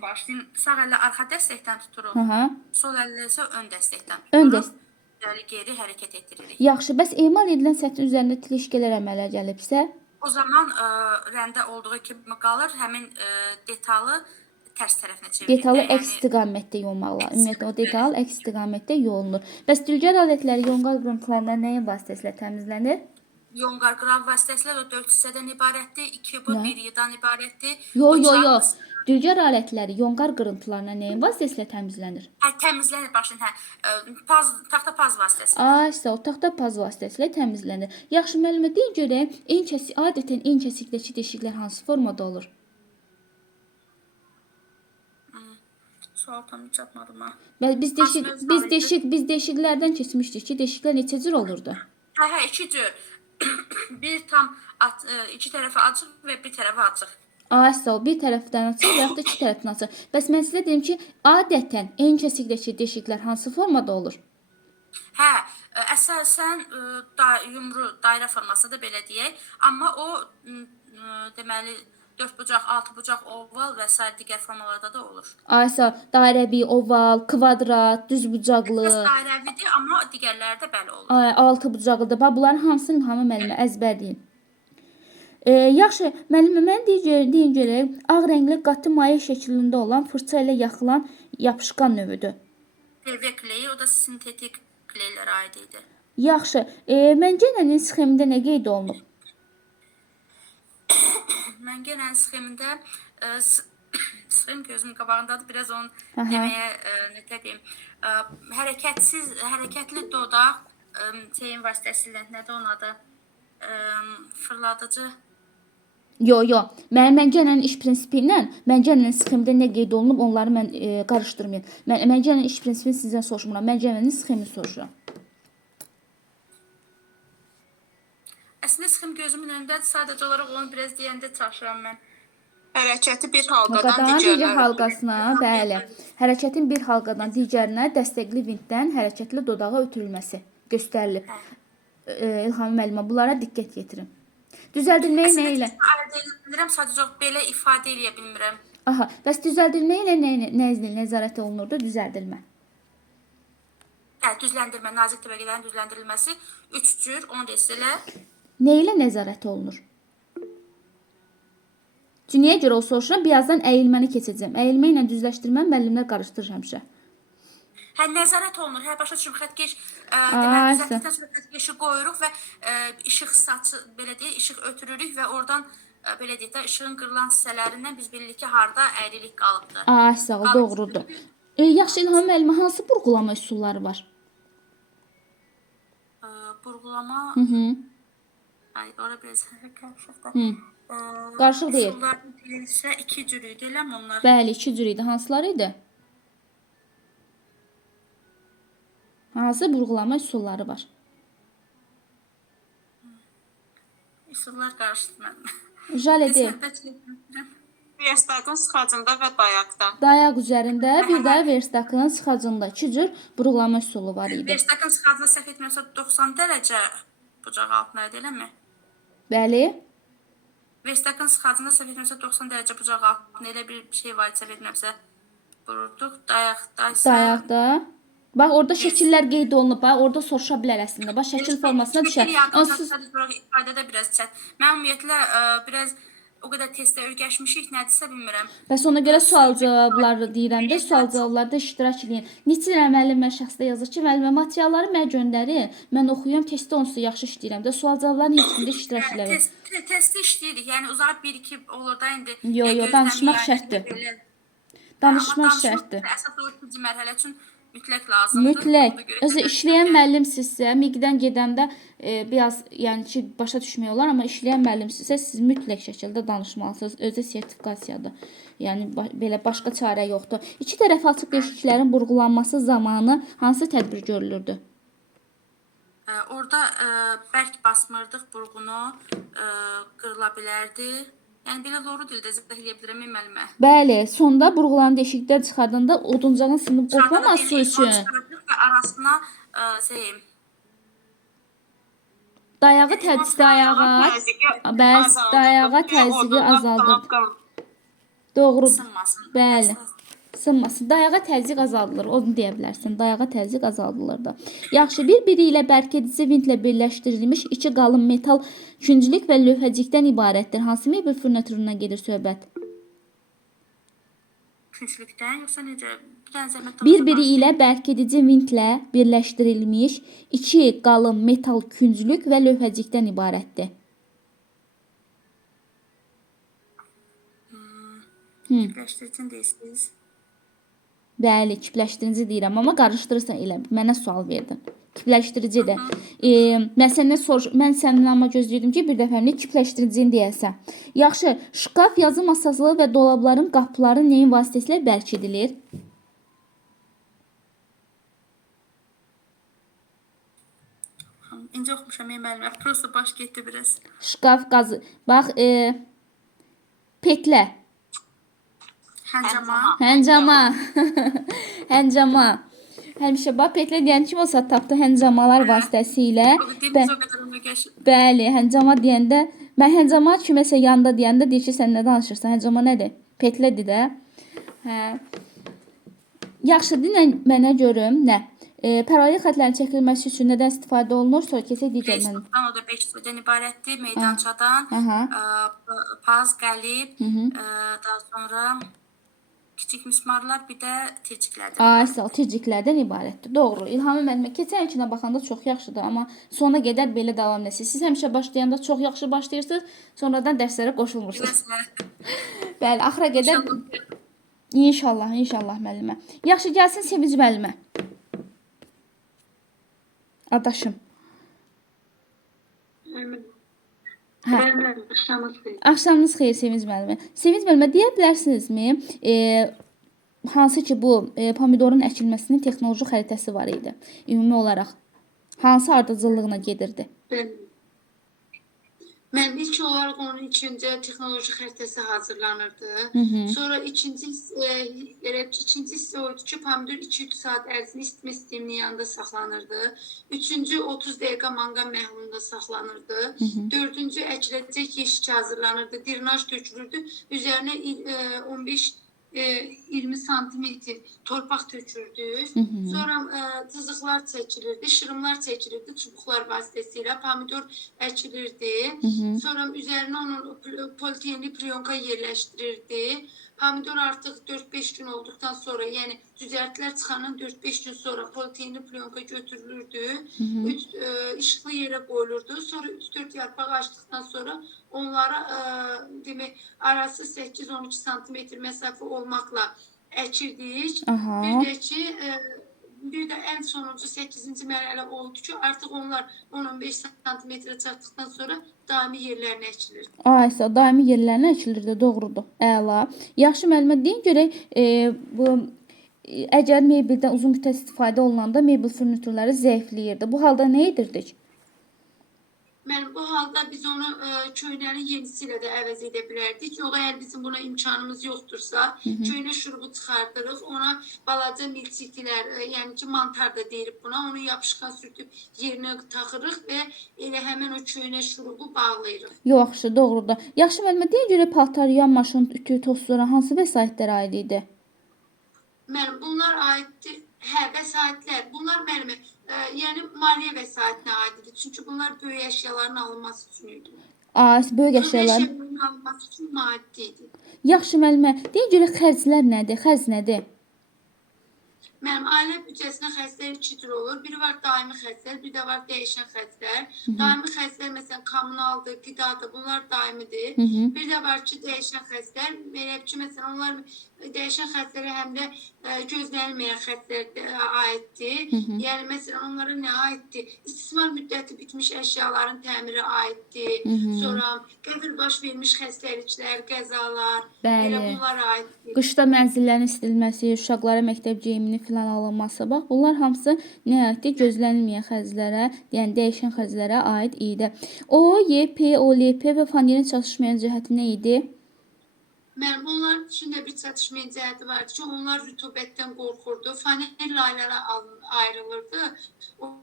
başlayın. Sağ əllə arxa dəstəkdən tuturuq. Hı-hı. Sol əllə isə ön dəstəkdən Ön tuturuq. dəstək. İləri geri hərəkət etdiririk. Yaxşı, bəs emal edilən səthin üzərində tilişkələr əmələ gəlibsə? O zaman rəndə olduğu kimi qalır, həmin detalı tərs tərəfinə çeviririk. Detalı əks istiqamətdə yonmaq lazım. Ümumiyyətlə o detal əks istiqamətdə yonulur. Bəs dülgər alətləri yonqal qırıntılarından nəyin vasitəsilə təmizlənir? Yonqar qırav vasitəsilə o 4 hissədən ibarətdir, 2 bu, 1 yıdan ibarətdir. Yo. Bıçaq- Dülgər alətləri yonqar qırıntılarından nəyin vasitəsilə təmizlənir? Təmizlənir başın, taxta paz vasitəsilə. Aysa, o taxta paz vasitəsilə təmizlənir. Yaxşı, müəllimə, deyin görək, adətən en kəsikdəki deşiklər hansı formada olur? Sual tam çatmadım ha. Biz deşiklərdən keçmişdik ki, deşiklər neçə cür olurdu? Hə, 2 cür. Bir tam iki tərəfi açıq və bir tərəfi açıq. Aysa, bir tərəfdən açıq və yaxud da iki tərəfdən açıq. Bəs mən sizə deyim ki, adətən en kəsikdəki deşiklər hansı formada olur? Hə, əsasən yumru dairə formasında belə deyək, amma o deməli 4 bucaq, 6 bucaq, oval və sair digər formalarda da olur. Aysa, dairəvi, oval, kvadrat, düz bucaqlı, Bəs dairəvidir, amma digərləri də belə olur. 6 bucaqlıdır. Bax, bunların hamısını İlhamə müəllimə əzbərləyin. Yaxşı, müəllimə, mən deyin görək, ağ rəngli qatı maye şəklində olan fırça ilə yaxılan yapışqan növüdür. PV kleyi, o da sintetik kleylərə aid idi. Yaxşı, məncənənin sxemində nə qeyd olunub? Məncənənin sxemində sxem gözümün qabağındadır, biraz onu Aha. deməyə nə deyim, hərəkətli dodaq şeyin vasitəsilə, nədir onun adı, fırladıcı. Yo. Məncənənin iş prinsipi ilə məncənənin sxemində nə qeyd olunub, onları mən qarışdırmayım. Məncənənin iş prinsipini sizdən soruşmuram. Məncənənin sxemini soruşuram. Əslində sxem gözümün önündədir, sadəcə olaraq onu biraz deyəndə çaşıram mən. Hərəkəti bir halqadan Halqadan digər halqasına, bəli. Hərəkətin bir halqadan digərinə dəstəkli vintdən hərəkətli dodağa ötürülməsi göstərilib. İlhamə müəllimə, bunlara diqqət yetirin. Düzəldilməyi nə ilə? Bilmirəm, sadəcə belə ifadə eləyə bilmirəm. Aha, bəs düzəldilmə ilə nə nəzarət olunurdu? Düzəldilmə. Hə, düzləndirmə, nazik təbəqələrin düzləndirilməsi 3 cür, onu desə elə. Nə ilə nəzarət olunur? Niyə görə o soruşuram? Birazdan əyilməni keçəcəm. Əyilmə ilə düzləşdirmə müəllimlər qarışdırır həmişə. Hə, nəzarət olunur. Hə, başa düşürəm. Xəttkeş Aysa. düzəltdikdən sonra xəttkeşi qoyuruq və işıq saçı, belə deyək, işıq ötürürük və oradan belə deyək də işığın qırılan hissələrindən biz bilirik ki, harda əyrilik qalıbdır. Ay, sağ ol, doğrudur. Yaxşı, İlhamə müəllimə, hansı burğulama üsulları var? Burğulama. Ay, ora biraz qarışıqdır. Qarışıq deyil. Üsulların deyilsə 2 cür idi, eləmi onlar? Bəli, 2 cür idi. Hansılar idi? Hansı burğulama üsulları var? Üsullar qarışdırmadım. Jale deyil. Verstaqın sıxacında və dayaqda. Dayaq üzərində, bir də verstakın sıxacında 2 cür burğulama üsulu var idi. Verstaqın sıxacında səhv etmirəmsə 90 dərəcə bucaq altına idi, eləmi? Bəli. Verstaqın sıxacında səhv etmirəmsə 90 dərəcə bucaq altına elə bir şey var, səhv etmirəmsə vururduq. Dayaqda. Bax, orada şəkillər qeyd olunub, bax, orada soruşa bilər əslində. Bax, şəkil formasına düşər. İfadədə biraz çət. Mən ümumiyyətlə biraz o qədər testdə öyrəşmişik, nədirsə bilmirəm. Bəs ona görə sual cavabları deyirəm də, sual cavablarda iştirak edin. Neçə dəfə müəllim mən şəxsdə yazır ki, müəllimə materialları mənə göndərin, mən oxuyum, testdə onsuz da yaxşı işləyirəm də, sual cavabların heç birində iştirak eləmir. Testdə işləyirik, yəni uzaq 1-2 olur da indi. Yo, danışmaq şərtdir. Danışmaq şərtdir. Əsas o ikinci mərhələ üçün mütləq lazımdır. Mütləq. Özü işləyən müəllimsizsə, miqdən gedəndə biraz, yəni ki, başa düşmək olar, amma işləyən müəllimsizsə siz mütləq şəkildə danışmalısınız. Özü sertifikasiyadır. Yəni belə başqa çarə yoxdur. İki tərəf açıq deşiklərin vurğulanması zamanı hansı tədbir görülürdü? Orada bərk basmırdıq burğunu, qırıla bilərdi. Yəni belə doğru dildə izah edə bilirəm müəllimə. Bəli, sonda burğulanı deşikdən çıxardanda oduncağın sınıb qopmaması üçün arasına dayağı təzyiqi azaldır. Doğru. Bəli. Sınmasın. Dayağa təzyiq azaldılır. Onu deyə bilərsən. Dayağa təzyiq azaldılır da. Yaxşı, bir-biri ilə bərkedici vintlə birləşdirilmiş iki qalın metal künclük və lövhəcikdən ibarətdir. Hansı mebel furnitüründən gedir söhbət? Künclükdən yoxsa necə? Bir-biri ilə bərkedici vintlə birləşdirilmiş iki qalın metal künclük və lövhəcikdən ibarətdir. Küpləşdiricini deyirsiniz. Bəli, küpləşdirici deyirəm, amma qarışdırırsan elə. Mənə sual verdin. Küpləşdiricidir. Mən səndən amma gözləyirdim ki, bir dəfəmlik küpləşdiricini deyəsən. Yaxşı, şkaf, yazı masası və dolabların qapıları nəyin vasitəsilə bərkidilir? İncə oxumuşam müəllimə. Prosta baş getdi biraz. Şkaf, qazı. Bax, petlə. Həncama. Həncama. Həmişə bax, petlə deyən kim olsa tapdı həncamalar vasitəsilə. Bəli, həncama deyəndə, mən həncama kiməsə yanında deyəndə deyir ki, sən nə danışırsan? Həncama nədir? Petlədir də. Yaxşı, dinlə mənə görüm, nə? Paralel xətlərin çəkilməsi üçün nədən istifadə olunur? Sonra keçək digər mənim. O da 5 sözdən ibarətdir. Meydançadan, paz, qəlib, daha sonra kiçik mismarlar, bir də tirciklərdən. Tirciklərdən ibarətdir. Doğru. İlhamı müəllimə keçən ilkinə baxanda çox yaxşıdır, amma sona qədər belə davam edirsiniz. Siz həmişə başlayanda çox yaxşı başlayırsınız, sonradan dərslərə qoşulmursunuz. Bəli, axıra qədər İnşallah müəllimə. Yaxşı, gəlsin Sevinc müəllimə. Adaşım. Axşamınız xeyir Sevinc müəllimə. Sevinc müəllimə, deyə bilərsinizmi, hansı ki bu pomidorun əkilməsinin texnoloji xəritəsi var idi, ümumi olaraq? Hansı ardıcıllığına gedirdi? Mən ilk olaraq onun ikinci texnoloji xəritəsi hazırlanırdı. Sonra ikinci hissə oydu ki, pomidor 2-3 saat ərzində isitmə sisteminin yanında saxlanırdı. Üçüncü 30 dəqiqə manqan məhlulunda saxlanırdı. Dördüncü əkiləcək yeşik hazırlanırdı. Drenaj tökülürdü. Üzərinə 15-20 santimetr torpaq tökürdük. Sonra cızıqlar çəkilirdi, şırımlar çəkilirdi çubuqlar vasitəsilə. Pomidor əkilirdi. Sonra üzərinə onun polietilin plyonka yerləşdirirdi. Pomidor artıq 4-5 gün olduqdan sonra, yəni düzəltilər çıxandan 4-5 gün sonra polietilin plyonka götürülürdü. İşıqlı yerə qoyulurdu. Sonra 3-4 yarpaq açdıqdan sonra onlara demək arası 8-12 santimetr məsafə olmaqla əkirdik. Bir də ən sonuncu 8-ci mərhələ oldu ki, artıq onlar 10-15 santimetrə çatdıqdan sonra daimi yerlərinə əkilirdi. Daimi yerlərinə əkilirdi, doğrudur. Əla. Yaxşı müəllimə, deyin görək, əgər mebeldən uzun müddət istifadə olunanda mebel furnitürləri zəifləyirdi. Bu halda nə edirdik? Bu halda biz onu köynənin yenisi ilə də əvəz edə bilərdik. Yox, əgər bizim buna imkanımız yoxdursa, köynə şurubu çıxardırıq, ona balaca milçiklər, yəni ki, mantar da deyirik buna, onu yapışqan sürtüb yerinə taxırıq və elə həmən o köynə şurubu bağlayırıq. Yaxşı, doğrudur. Yaxşı müəllimə, deyin görə paltar yuyan maşın, ütü, tozlara hansı vəsaitlərə aid idi? Bunlar aiddir. Vəsaitlər. Bunlar müəllimə, yəni maliyyə vəsaitinə aiddir. Çünki bunlar böyük əşyaların alınması üçün idi. Böyük əşyalar. mismarın alınması üçün maddidir. Yaxşı müəllimə, deyin görək xərclər nədir? Xərc nədir? Mənim ailə büdcəsinə xərclər iki cür olur. Biri var daimi xərclər, bir də var dəyişən xərclər. Daimi xərclər məsələn kommunaldır, qidadır, bunlar daimidir. Bir də var ki, dəyişən xərclər, belə ki, məsələn onlar dəyişən xərclərə həm də gözlənilməyən xərclər aiddir. Yəni məsələn onlara nə aiddir? İstismar müddəti bitmiş əşyaların təmiri aiddir. Sonra qəbul baş vermiş xəstəliklər, qəzalar, belə bunlara aiddir. Qışda mənzillərin isladılması, uşaqlara məktəb geyimini filan alınması, bax bunlar hamısı nə aiddir? Gözlənilməyən xərclərə, yəni dəyişən xərclərə aid idi. O, YP, OLP və fanerin çatışmayan cəhəti nə idi? Mənim onların içində bir çatışmayan cəhəti vardı ki, onlar rütubətdən qorxurdu. Faner laylara ayrılırdı.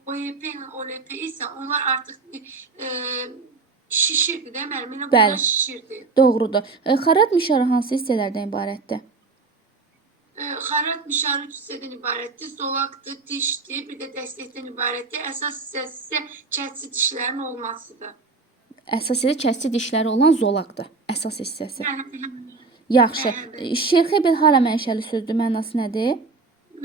OYP ilə OLP isə onlar artıq şişirdi də, mənim elə bunlar şişirdi. Doğrudur. Xarat mişarı hansı hissələrdən ibarətdir? Xarat mişarı hissədən ibarətdir. Zolaqdır, dişdir, bir də dəstəkdən ibarətdir. Əsas hissəsi isə kəsici dişlərin olmasıdır. Əsas hissəsi kəsici dişləri olan zolaqdır. Əsas hissəsi. Yaxşı. Şerxebel hara mənşəli sözdür? Mənası nədir?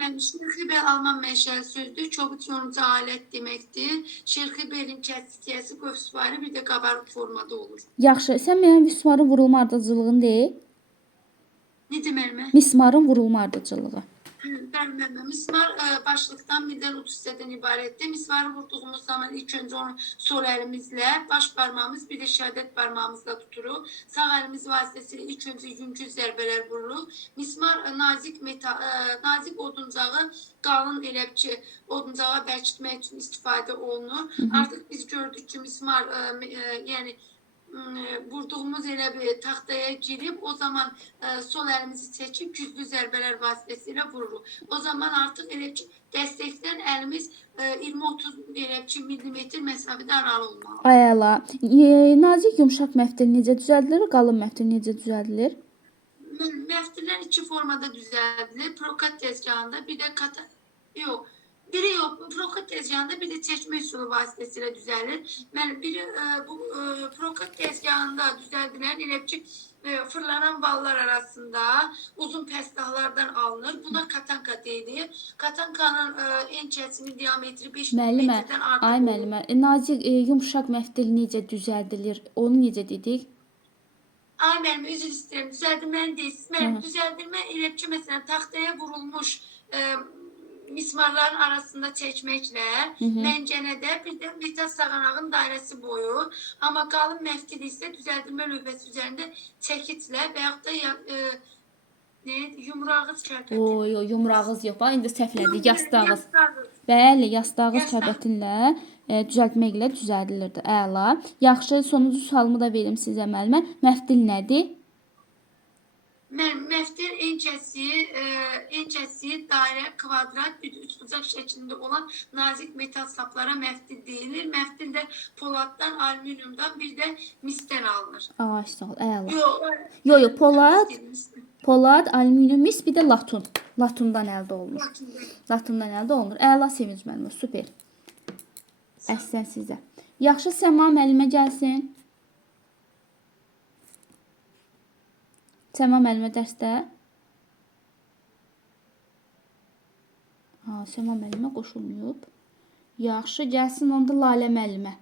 Şerxebel Alman mənşəli sözdür. Çobuk yonucu alət deməkdir. Şerxebelin kəsici qövsvarı bir də qabarıq formada olur. Yaxşı. Sən mənim mismarın vurulma ardıcıllığını deyil. Ne deməlmə? Mismarın vurulma ardıcıllığı. Bəli, mismar başlıqdan birdən uç hissədən ibarətdir. Mismarı vurduğumuz zaman ilk öncə onu sol əlimizlə, baş barmağımız, bir də şəhadət barmağımızla tuturuq. Sağ əlimiz vasitəsilə ilk öncə yüngül zərbələr vururuq. Mismar nazik oduncağı qalın elə ki, oduncağa bərkitmək üçün istifadə olunur. Artıq biz gördük ki, mismar yəni vurduğumuz elə bir taxtaya girib, o zaman sol əlimizi çəkib güclü zərbələr vasitəsilə vururuq. O zaman artıq elə ki, dəstəkdən əlimiz 20-30 elə ki, millimetr məsafədə aralı olmalı. Əla. Nazik yumşaq məftil necə düzəldilir? Qalın məftil necə düzəldilir? Məftillər iki formada düzəldilir. Prokat tezgahında, bir də biri yox, prokat tezgahında, bir də çəkmə üsulu vasitəsilə düzəlir. Biri bu prokat tezgahında düzəldilən elə ki, fırlanan vallar arasında uzun pəstahlardan alınır. Buna katanka deyilir. Katankanın en kəsimi diametri 5 millimetrdən artıq olur. Müəllimə, nazik yumşaq məftil necə düzəldilir? Onu necə dedik? Ay müəllim, üzr istəyirəm. Düzəldilməni deyirsiniz. Müəllim, düzəldilmə elə ki, məsələn, taxtaya vurulmuş mismarların arasında çəkməklə, məncənədə bir də metal sağanağın dairəsi boyu, amma qalın məftil isə düzəldilmə lövhəsi üzərində çəkiclə və yaxud da yumrağız kərbəti. Yox, yumrağız yox. Bax, indi səhvlədik. Yastağız. Bəli, yastağız kərbətinlə düzəltməklə düzəldilirdi. Əla. Yaxşı, sonuncu sualımı da verim sizə müəllimə. Məftil nədir? Məftil en kəsiyi dairə, kvadrat, bir üçbucaq şəklində olan nazik metal saplara məftil deyilir. Məftil də poladdan, alüminiumdan, bir də misdən alınır. Ay, sağ ol, əla. Yox, polad, alüminium, mis, bir də latun. Latundan əldə olunur. Əla, Sevinc müəllimə, super. Əhsən sizə. Yaxşı, Səma müəllimə gəlsin. Səma müəllimə dərsdə. Səma müəllimə qoşulmayıb. Yaxşı, gəlsin onda Lalə müəllimə.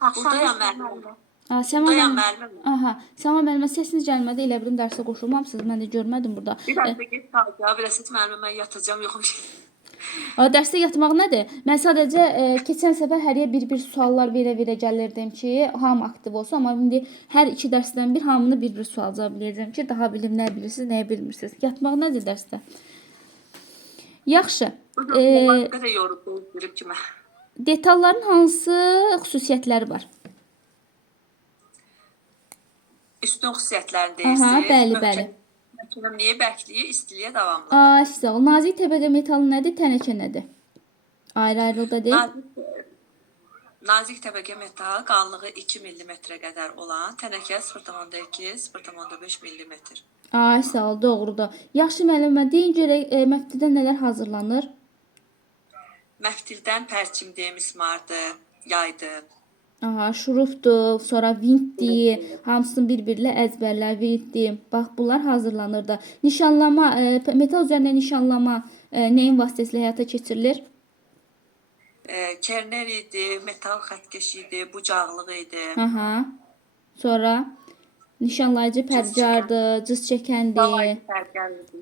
Buradayam müəllimə. Səma müəllimə səsiniz gəlmədi, elə bilim dərsə qoşulmamısınız. Mən də görmədim burada. Bir dərsdə get qalacaq, biləsit müəllimə, mən yatacağam, yoxum. Dərsdə yatmaq nədir? Mən sadəcə keçən səfər həriyə bir suallar verə gəlirdim ki, hamı aktiv olsun, amma indi hər iki dərsdən bir hamını bir sual cavab verəcəm ki, daha bilim nə bilirsiniz, nəyə bilmirsiniz. Yatmaq nədir dərsdə? Yaxşı. Detalların hansı xüsusiyyətləri var? Üstün xüsusiyyətlərini deyirsiniz. Bəli. Niyə bərkliyi, istiliyə davamlı. Sağ ol. Nazik təbəqə metalı nədir, tənəkə nədir? Ayrı-ayrılıqda deyil. Nazik təbəqə metalı qalınlığı 2 millimetrə qədər olan, tənəkə 0,2, 0,5 millimetr. Sağ ol, doğrudur. Yaxşı müəllimə, deyin görək məftildən nələr hazırlanır? Məftildən pərçimdir, mismardır, yaydır. Aha, şurufdur, sonra vintdir, hamısını bir-birlə əzbərlə, vintdir. Bax, bunlar hazırlanır da. Nişanlama, metal üzərində nişanlama nəyin vasitəsilə həyata keçirilir? Kerner idi, metal xəttkeş idi, bucaqlıq idi. Aha. Sonra nişanlayıcı pərcardır, cız çəkəndir.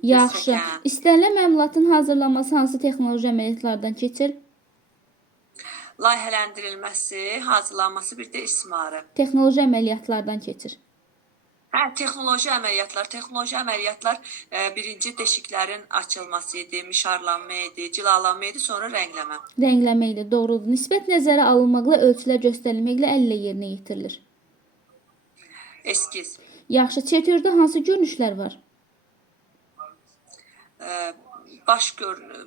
Yaxşı. İstənilən məmulatın hazırlanması hansı texnoloji əməliyyatlardan keçir? Layihələndirilməsi, hazırlanması, bir də istismarı. Texnoloji əməliyyatlardan keçir. Hə, texnoloji əməliyyatlar birinci deşiklərin açılması idi, mişarlanma idi, cilalanma idi, sonra rəngləmə. Rəngləmə ilə doğrudur. Nisbət nəzərə alınmaqla ölçülər göstərilməklə əllə yerinə yetirilir. Eskiz. Yaxşı, çertyojda hansı görünüşlər var? Baş görünüş,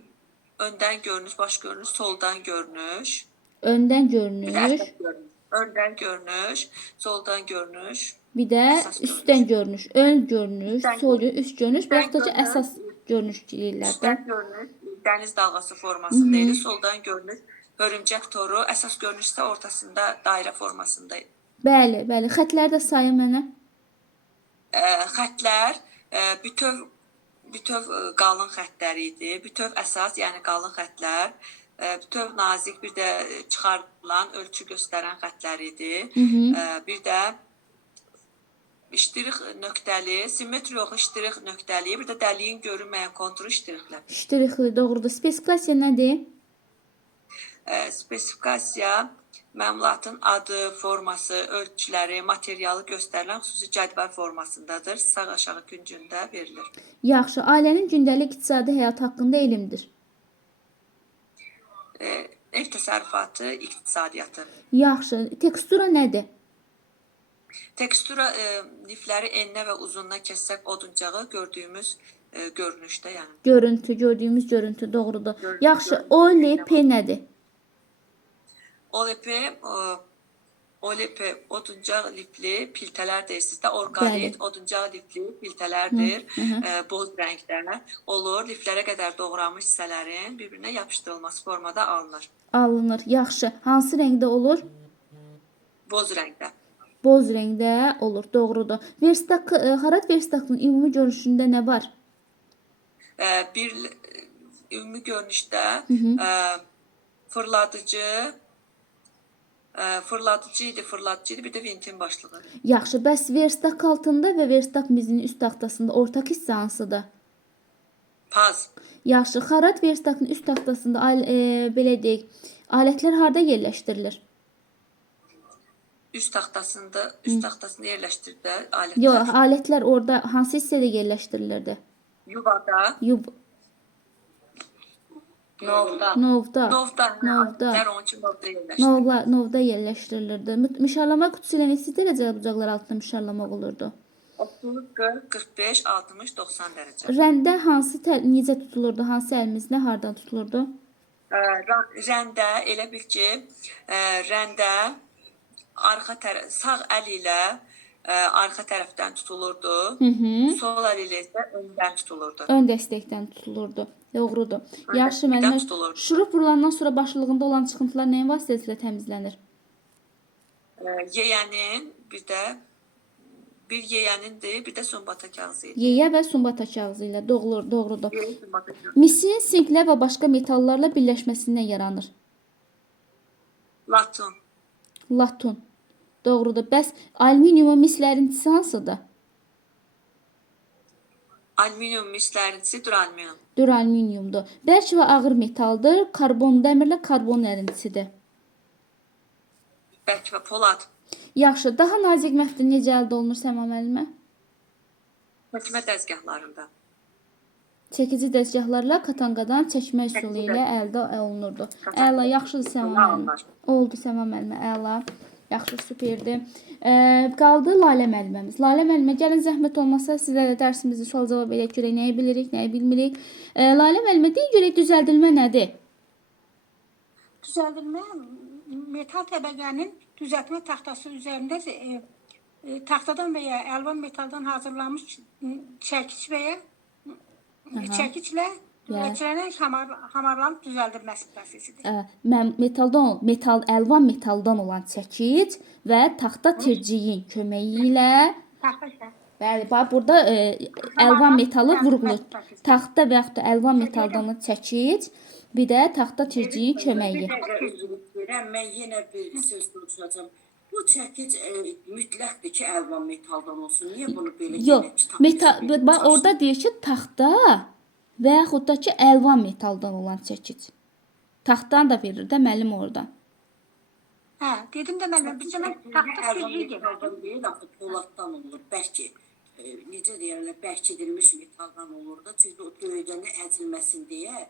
öndən görünüş, baş görünüş, soldan görünüş. Öndən Bir də görünüş, əsas görünüş. Öndən görünüş, soldan görünüş. bir də Əsas üstdən görünüş, ön görünüş, Üstdən sol görünüş, üst görünüş, Üstdən baxdıqca görünüş. əsas görünüş deyirlər də. Üstdən görünüş, dəniz dalğası formasında idi. Soldan görünüş, hörümcək toru. Əsas görünüş isə ortasında dairə formasında idi. Bəli, bəli. Xətləri də sayın mənə. Xətlər bütöv qalın xətləri idi. Bütöv əsas, yəni qalın xətlər. Bütöv nazik, bir də çıxarılan, ölçü göstərən xətlər idi. Bir də iştirik nöqtəli, simmetri yox, iştirik nöqtəli, bir də dəliyin görünməyən konturu iştiriklə. Ştrixli, doğrudur. Spesifikasiya nədir? Spesifikasiya məmulatın adı, forması, ölçüləri, materialı göstərilən xüsusi cədvəl formasındadır. Sağ-aşağı küncündə verilir. Yaxşı, ailənin gündəlik iqtisadi həyat haqqında elmdir. Ev təsərrüfatı, iqtisadiyyatı. Yaxşı, tekstura nədir? Tekstura lifləri enə və uzundan kəssək oduncağı gördüyümüz görünüşdə, yəni. Görüntü, gördüyümüz görüntü, doğrudur. Yaxşı, OLP nədir? OLP oduncaq lifli piltələr deyirsiniz də, orqalit oduncaq lifli piltələrdir. Boz rəngdə olur. Liflərə qədər doğranmış hissələrin bir-birinə yapışdırılması formada alınır. Alınır. Yaxşı, hansı rəngdə olur? Boz rəngdə. Boz rəngdə olur, doğrudur. Xarat Verstaqın ümumi görünüşündə nə var? Bir ümumi görünüşdə fırladıcı idi, bir də vintin başlığı. Yaxşı, bəs Verstaq altında və Verstaq mizinin üst taxtasında ortaq hissə hansıdır? Paz. Yaxşı, Xarat Verstaqın üst taxtasında belə deyək, alətlər harda yerləşdirilir? Üst taxtasında yerləşdirdi alətlər. Yox, alətlər orada hansı hissədə yerləşdirilirdi? Yuvada. Novda. Novda. Alətlər onun üçün novda yerləşdirildi. Novda yerləşdirilirdi. Mişarlama qutusu ilə neçə dərəcəli bucaqlar altında mişarlamaq olurdu? 30, 40, 45, 60, 90 dərəcə. Rəndə necə tutulurdu? Hansı əlimizlə hardan tutulurdu? Rəndə elə bil ki, rəndə sağ əl ilə arxa tərəfdən tutulurdu. Sol əl ilə isə öndən tutulurdu. Ön dəstəkdən tutulurdu. Doğrudur. Yaxşı, müəllimə. Şurup vurulandan sonra başlığında olan çıxıntılar nəyin vasitəsilə təmizlənir? Yeyənin, bir yeyənindir, bir də sumbata kağızı idi. Yeyə və sumbata kağızı ilə, doğrudur. Misin sinklə və başqa metallarla birləşməsindən yaranır. Latun. Latun. Doğrudur. Bəs alüminium mislərin tisi hansıdır? Alüminium mislərintisi duralüminium. Duralüminiumdur. Bərk və ağır metaldır. Karbon dəmirlə karbon ərintisidir. Bərk və polad. Yaxşı. Daha nazik məftil necə əldə olunur Səma müəllimə? Çəkmə dəzgahlarında. Çəkici dəzgahlarla katanqadan çəkmə üsulu ilə əldə olunurdu. Əla, yaxşıdır Səma müəllimə. Oldu Səma müəllimə, əla. Yaxşı, süperdir. Qaldı Lalə müəlliməmiz. Lalə müəllimə, gəlin zəhmət olmasa sizə də dərsimizi sual cavab edək görək, nəyi bilirik, nəyi bilmirik. Lalə müəllimə, deyin görək düzəldilmə nədir? Düzəldilmə metal təbəqənin düzəltmə taxtası üzərində taxtadan və ya əlvan metaldan hazırlanmış çəkic və ya çəkiçlə Düzəltçilərin hamarlanıb düzəldilməsi prosesidir. Əlvan metaldan olan çəkic və taxta tirciyin köməyi ilə bəli, bax burada əlvan metalı vurğulur. Taxta və yaxud da əlvan metaldan olan çəkic, bir də taxta tirciyin köməyi. Mən yenə bir söz soruşacağam. Bu çəkic mütləqdir ki, əlvan metaldan olsun. Niyə bunu belə Yox, bax orada deyir ki, taxta və yaxud da ki, əlvan metaldan olan çəkic. Taxtdan da verir də müəllim orada. Hə, dedim də mən taxta sirri deyil, axı poladdan olur, bəlkə necə deyirlər, bərkidilmiş metaldan olur da, çünki o döydəndə əzilməsin deyə.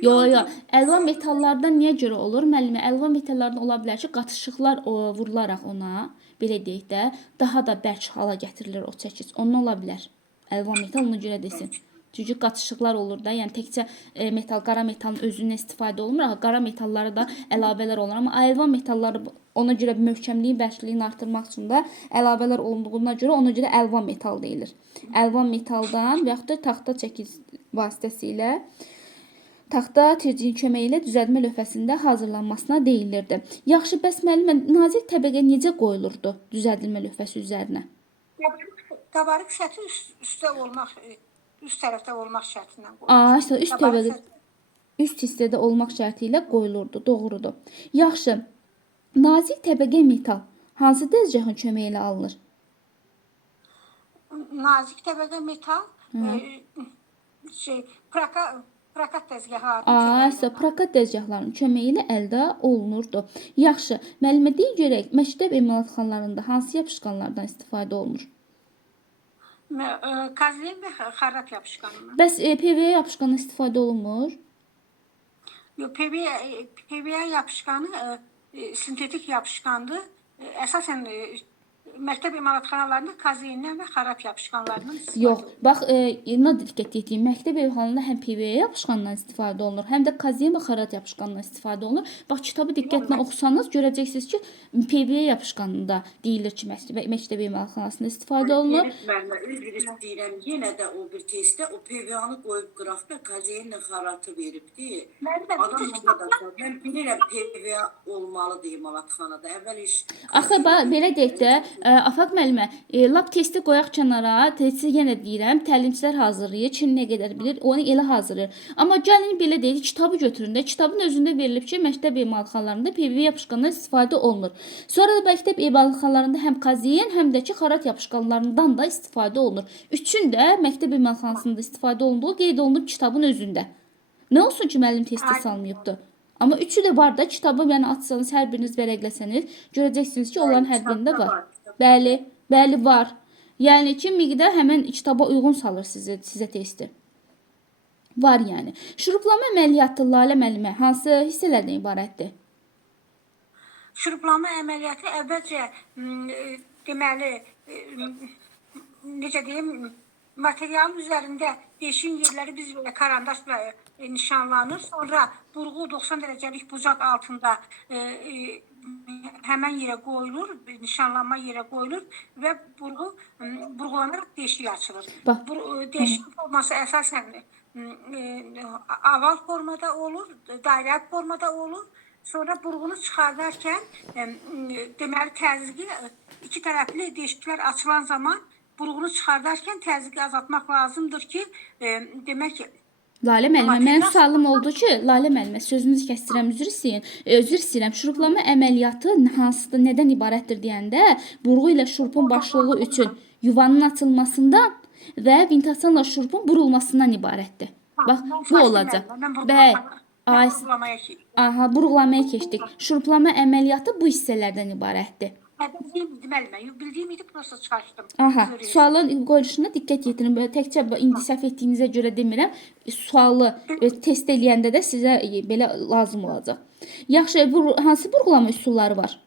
Yox, əlvan metallardan niyə görə olur? Müəllimə, əlvan metallardan ola bilər ki, qatışıqlar vurularaq ona, belə deyək də, daha da bərk hala gətirilir o çəkic. Ondan ola bilər. Əlvan metal ona görə desin. Çünki qatışıqlar olur da, yəni təkcə metal, qara metalın özündən istifadə olunmur, qara metalları da əlavələr olur. Amma əlvan metalları ona görə möhkəmliyin, bərkliyini artırmaq üçün də əlavələr olunduğuna görə ona görə əlvan metal deyilir. Əlvan metaldan və yaxud da taxta çəkic vasitəsilə taxta tirciyin köməyi ilə düzəltmə lövhəsində hazırlanmasına deyilirdi. Yaxşı, bəs müəllimə, nazik təbəqə necə qoyulurdu düzəldilmə lövhəsi üzərinə? Qabarıq səthi üst tərəfdə olmaq şərti ilə qoyulur. Üst təbəqə üst hissədə olmaq şərti ilə qoyulurdu, doğrudur. Yaxşı, nazik təbəqə metal hansı dəzgahın köməyi ilə alınır? Nazik təbəqə metal prakat dəzgahı prakat dəzgahlarının köməyi ilə əldə olunurdu. Yaxşı, müəllimə deyin görək, məktəb emalatxanalarında hansı yapışqanlardan istifadə olunur? Kazein və xarrat yapışqanı. Bəs PVA yapışqanı istifadə olunmur? Yox, PVA yapışqanı sintetik yapışqandır. Əsasən məktəb emalatxanalarında kazeindən və xarrat yapışqanlarından istifadə olunur. Yox, bax, nə diqqət etdiyim, məktəb emalatxanalarında həm PVA yapışqanından istifadə olunur, həm də kazein və xarrat yapışqanından istifadə olunur. Bax, kitabı diqqətlə oxusanız görəcəksiniz ki, PVA yapışqanında deyilir ki, məktəb emalatxanasında istifadə olunur. Üzr istəyirəm, yenə də o bir testdə o PVA-nı qoyub qıraqda kazeinlə xarratı veribdi. Mən bilirəm PVA olmalıdır emalatxanada. Əvvəl iş... Axı, belə deyək də, Afaq müəllimə, lap testi qoyaq kənara, testi yenə deyirəm, təlimçilər hazırlayır, kim nə qədər bilir, onu elə hazırlayır. Amma gəlin belə deyək, kitabı götürün də, kitabın özündə verilib ki, məktəb emalatxanalarında PVA yapışqanından istifadə olunur. Sonra da məktəb emalatxanalarında həm kazein, həm də ki, xarrat yapışqanlarından da istifadə olunur. Üçün də məktəb emalatxanasında istifadə olunduğu qeyd olunub kitabın özündə. Nə olsun ki, müəllim testi salmayıbdı? Amma üçü də var da, kitabı yəni açsanız, hər biriniz vərəqləsəniz, görəcəksiniz ki, onların hər birində var. Bəli, var. Yəni ki, miqdar həmən kitaba uyğun salır sizə testi. Var yəni. Şuruplama əməliyyatı Lalə müəllimə hansı hissələrdən ibarətdir? Şuruplama əməliyyatı əvvəlcə deməli necə deyim, materialın üzərində deşiyin yerləri biz karandaşla nişanlanır. Sonra burğu 90 dərəcəlik bucaq altında həmən yerə qoyulur, nişanlanma yerə qoyulur və burğulanaraq deşik açılır. Deşik forması əsasən oval formada olur, dairə formada olur. Sonra burğunu çıxardarkən deməli təzyiqi iki tərəfli deşiklər açılan zaman burğunu çıxardarkən təzyiqi azaltmaq lazımdır ki, demək ki, Lalə müəllimə, mənim sualım oldu ki, Lalə müəllimə, sözünüzü kəsdirəm, üzr istəyirəm. Şuruplama əməliyyatı hansıdır, nədən ibarətdir deyəndə, burğu ilə şurupun başlığı üçün yuvanın açılmasından və vintasiyanla şurupun burulmasından ibarətdir. Bax, bu olacaq. Burğulamaya keçdik. Şuruplama əməliyyatı bu hissələrdən ibarətdir. Bildiyim idi, prosta çıxartdım. Sualın qoyuluşuna diqqət yetirin. Təkcə indi səhv etdiyinizə görə demirəm. Sualı test eləyəndə də sizə belə lazım olacaq. Yaxşı, hansı burğulama üsulları var?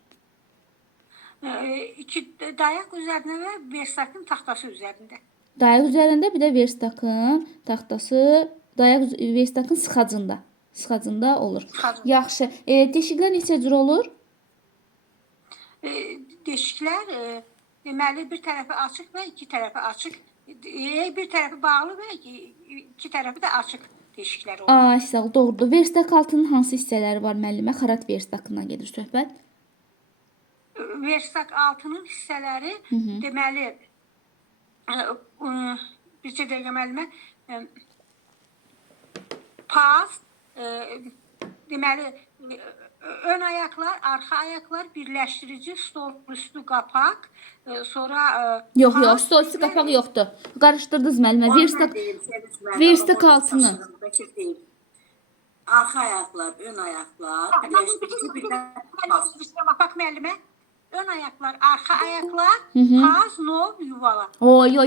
Dayaq üzərində və Verstakın taxtası üzərində. Dayaq üzərində, bir də Verstakın taxtası, Verstakın sıxacında olur. Yaxşı, deşiklər neçə cür olur? Deşiklər deməli bir tərəfi açıq və iki tərəfi açıq Bir tərəfi bağlı və iki tərəfi də açıq deşiklər olur. Ay, sağ ol, doğrudur. Verstak altının hansı hissələri var müəllimə? Xarat verstakından gedir söhbət. Verstak altının hissələri deməli bircə dəqiqə müəllimə pas, deməli ön ayaqlar, arxa ayaqlar, birləşdirici, stol üstü qapaq, sonra Yox, stol üstü qapaq yoxdur. Qarışdırdınız müəllimə. Verstak altını. Arxa ayaqlar, ön ayaqlar, birləşdirici bir də pas. Bax müəllimə, ön ayaqlar, arxa ayaqlar, pas, nov, yuvala.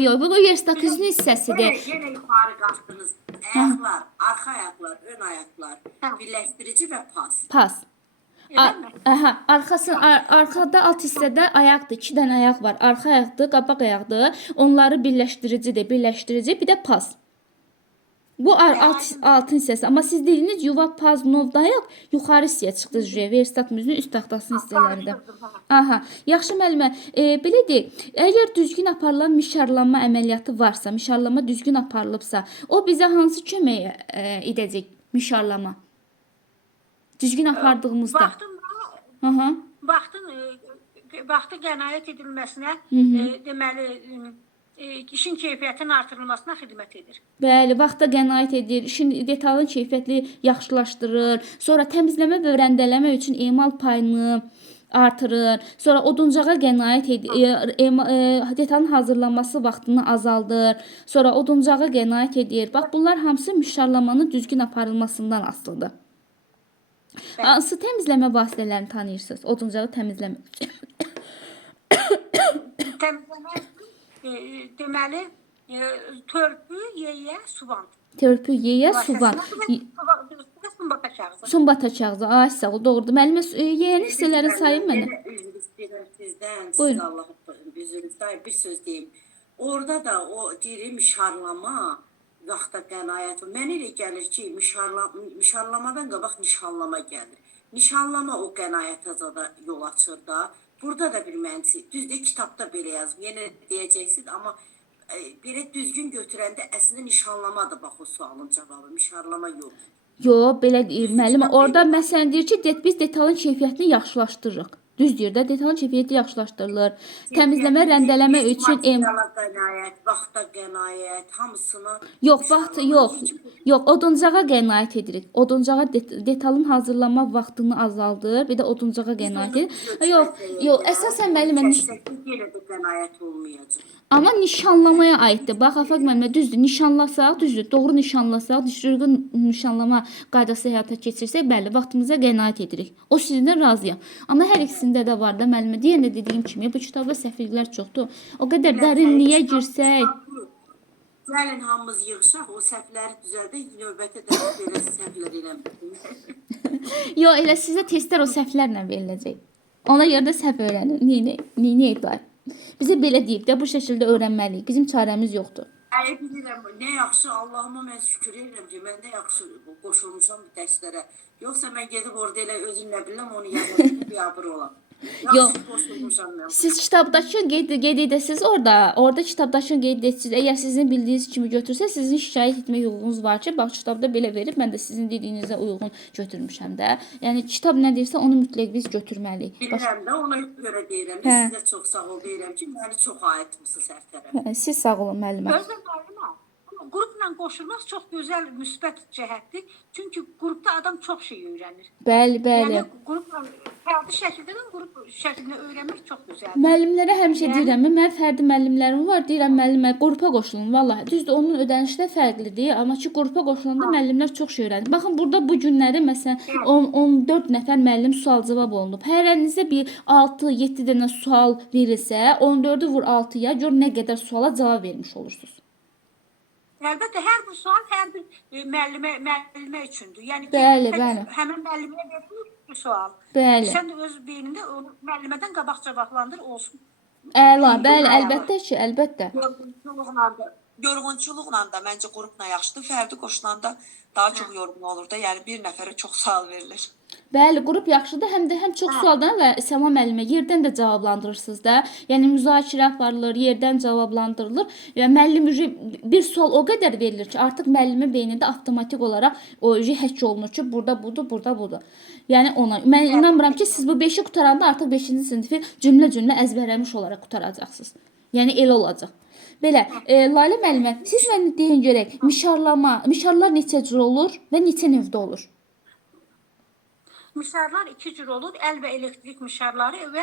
Yo, bu verstakın hissəsidir. Yenə yuxarı qalxdınız. Ayaqlar, arxa ayaqlar, ön ayaqlar, birləşdirici və pas. Pas. Arxada alt hissədə ayaqdır. 2 dənə ayaq var. Arxa ayaqdır, qabaq ayaqdır. Onları birləşdirici, bir də pas. Bu altın hissəsi. Amma siz dediniz yuva, pas, nov, ayaq yuxarı hissəyə çıxdınız. Verstatimizin üst taxtasının hissələri də. Yaxşı müəllimə, belə deyək, əgər düzgün aparılan mişarlanma əməliyyatı varsa, mişarlama düzgün aparılıbsa, o bizə hansı kömək edəcək mişarlama? Düzgün apardığımızda. Vaxtı qənaət edilməsinə, deməli, işin keyfiyyətinin artırılmasına xidmət edir. Bəli, vaxta qənaət edir, işin detalın keyfiyyətli yaxşılaşdırır, sonra təmizləmə və rəndələmə üçün emal payını artırır, sonra oduncağa qənaət edir, detalın hazırlanması vaxtını azaldır, sonra oduncağa qənaət edir. Bax, bunlar hamısı mişarlamanın düzgün aparılmasından asılıdır. Hansı təmizləmə vasitələrini tanıyırsınız? Oduncağı təmizləmə üçün. Təmizləmə deməli, törpü, yeyə, suvan. Törpü, yeyə, suvan. Sumbata kağızı. Ay, sağ ol, doğrudur. Müəllimə, yeyən hissələrin sayın mənə. Üzr istəyirəm sizdən, siz Allah'ın üzr istəyir, bir söz deyim. Orada da o deyir, mişarlama, vaxta qənaət. Mənə elə gəlir ki, mişarlamadan qabaq nişanlama gəlir. Nişanlama o qənaətə da yol açır da. Burada da bir mənsi. Düzdür, kitabda belə yazıb. Yenə deyəcəksiniz, amma belə düzgün götürəndə əslində nişanlamadır bax o sualın cavabı. Mişarlama yox. Belə müəllim, orada məsələn deyir ki, biz detalın keyfiyyətini yaxşılaşdırırıq. Düz deyir də, detalın keyfiyyəti yaxşılaşdırılır. Təmizləmə, rəndələmə üçün qənaət, vaxta qənaət, hamısını yox, oduncağa qənaət edirik. Oduncağa detalın hazırlanma vaxtını azaldır, bir də oduncağa qənaət edir. Yox, əsasən müəllimə qənaət olmayacaq. Amma nişanlamaya aiddir. Bax, Afaq müəllimə, düzdür, nişanlasaq, doğru nişanlasaq, düzgün nişanlama qaydası həyata keçirsək, bəli, vaxtımıza qənaət edirik. O sizinlə razıyam. Amma hər ikisində də var da müəllimə. Deyəndə dediyim kimi, bu kitabda səhvliklər çoxdur. O qədər dərinliyə girsək. Gəlin hamımız yığışaq, o səhvləri düzəldək, növbətə də belə səhvlər eləmək. Yox, elə sizə testlər o səhvlərlə veriləcək. Ona görə də səhv öyrənin. Neynə edək? Bizə belə deyib də bu şəkildə öyrənməliyik. Bizim çarəmiz yoxdur. Bilirəm, nə yaxşı, Allahıma mən şükür edirəm ki, mən də yaxşı qoşulmuşam bu dərslərə. Yoxsa mən gedib orada elə özüm nə biləm, onu yazdım, biabır olam. Yox, siz kitabdakı qeyd edəsiniz orada kitabdakı qeyd edirsiniz. Əgər sizin bildiyiniz kimi götürsə, sizin şikayət etmək hüququnuz var ki, bax kitabda belə verib, mən də sizin dediyinizə uyğun götürmüşəm də. Yəni kitab nə deyirsə, onu mütləq biz götürməliyik. Bilirəm də, ona görə deyirəm. Sizə çox sağ ol deyirəm ki, məni çox aidmisiniz hər tərəfə. Siz sağ olun müəllimə. Özür müəllimə. Qrupla qoşulmaq çox gözəl, müsbət cəhətdir. Çünki qrupda adam çox şey öyrənir. Bəli. Yəni qrupla fərdi şəkildə də qrup şəklində öyrənmək çox gözəldir. Müəllimlərə həmişə deyirəm, mən fərdi müəllimlərim var, deyirəm müəllimə qrupa qoşulun. Vallahi düzdür, onun ödənişi də fərqlidir, amma ki qrupa qoşulanda müəllimlər çox şey öyrənir. Baxın, burada bu günləri məsələn 14 nəfər müəllim sual-cavab olunub. Hərənizə bir 6-7 dənə sual verilsə, 14-ü vur 6-ya, gör nə qədər suala cavab vermiş olursunuz. Əlbəttə, hər bir sual hər bir müəllimə üçündür. Yəni ki, həmin müəlliməyə verilir bir sual. Bəli. Sən də öz beynində o müəllimədən qabaq cavablandır olsun. Əla, bəli, əlbəttə ki, əlbəttə. Yorğunçuluqla da məncə qrupla yaxşıdır. Fərdi qoşulanda daha çox yorğun olur da. Yəni bir nəfərə çox sual verilir. Bəli, qrup yaxşıdır. Həm çox sualdan və Səma müəllimə yerdən də cavablandırırsınız da. Yəni müzakirə aparılır, yerdən cavablandırılır və müəllim bir sual o qədər verilir ki, artıq müəllimin beynində avtomatik olaraq o həkk olunur ki, burada budur. Yəni ona mən inanmıram ki, siz bu 5-i qutaranda artıq 5-ci sinifi cümlə əzbərləmiş olaraq qutaracaqsınız. Yəni elə olacaq. Belə, Lalə müəllimə, siz mənə deyin görək, mişarlar neçə cür olur və neçə növdə olur? Mişarlar iki cür olur. El ve elektrik mişarları ve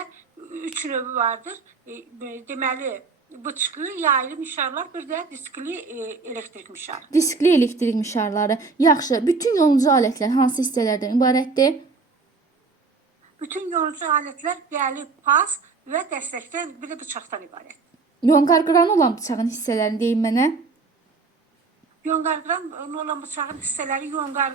3 növü vardır. Deməli, bıçkı, yaylı mişarlar, bir de diskli elektrik mişar. Diskli elektrik mişarları. Yaxşı, bütün yonca alətlər hansı hissələrdən ibarətdir? Bütün yorucu aletler bəli, pas ve destekten bir de bıçaktan ibaret. Yonqar-qıranı olan bıçağın hissələrini deyin mənə. Yonqar-qıran olan bıçağın hissələri yonqar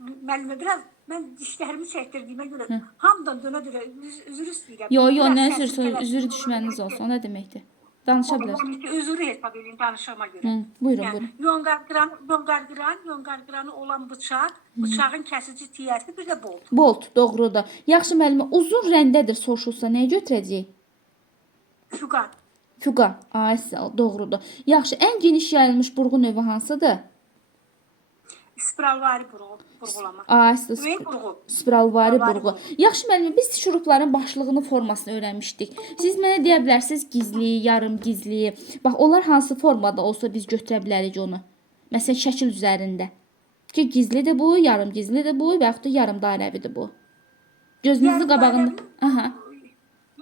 müəllimə biraz mən dişlərimi çəkdirdiyimə görə hamıdan dönə üzr istəyirəm. Yo, Biraz nə səsim üzr düşməniniz olsun, o nə deməkdir? Danışa bilərsiniz. Özürü hesab edin danışığıma görə. Buyurun. Yonqar-qıranı olan bıçağın kəsici tiyəsi, bir də bolt. Bolt, doğrudur. Yaxşı müəllimə, uzun rəndədir soruşulsa nəyə götürəcəyik? Füqan. Füqan, doğrudur. Yaxşı, ən geniş yayılmış burğu növü hansıdır? Spiralvari burğulama. Spiralvari burğu. Yaxşı müəllimə, biz şurupların başlığını, formasını öyrənmişdik. Siz mənə deyə bilərsiniz gizli, yarım gizli. Bax, onlar hansı formada olsa biz götürə bilərik onu. Məsələn, şəkil üzərində. Ki, gizlidir bu, yarım gizlidir bu və yaxud da yarım dairəvidir bu. Gözünüzün qabağında. Aha.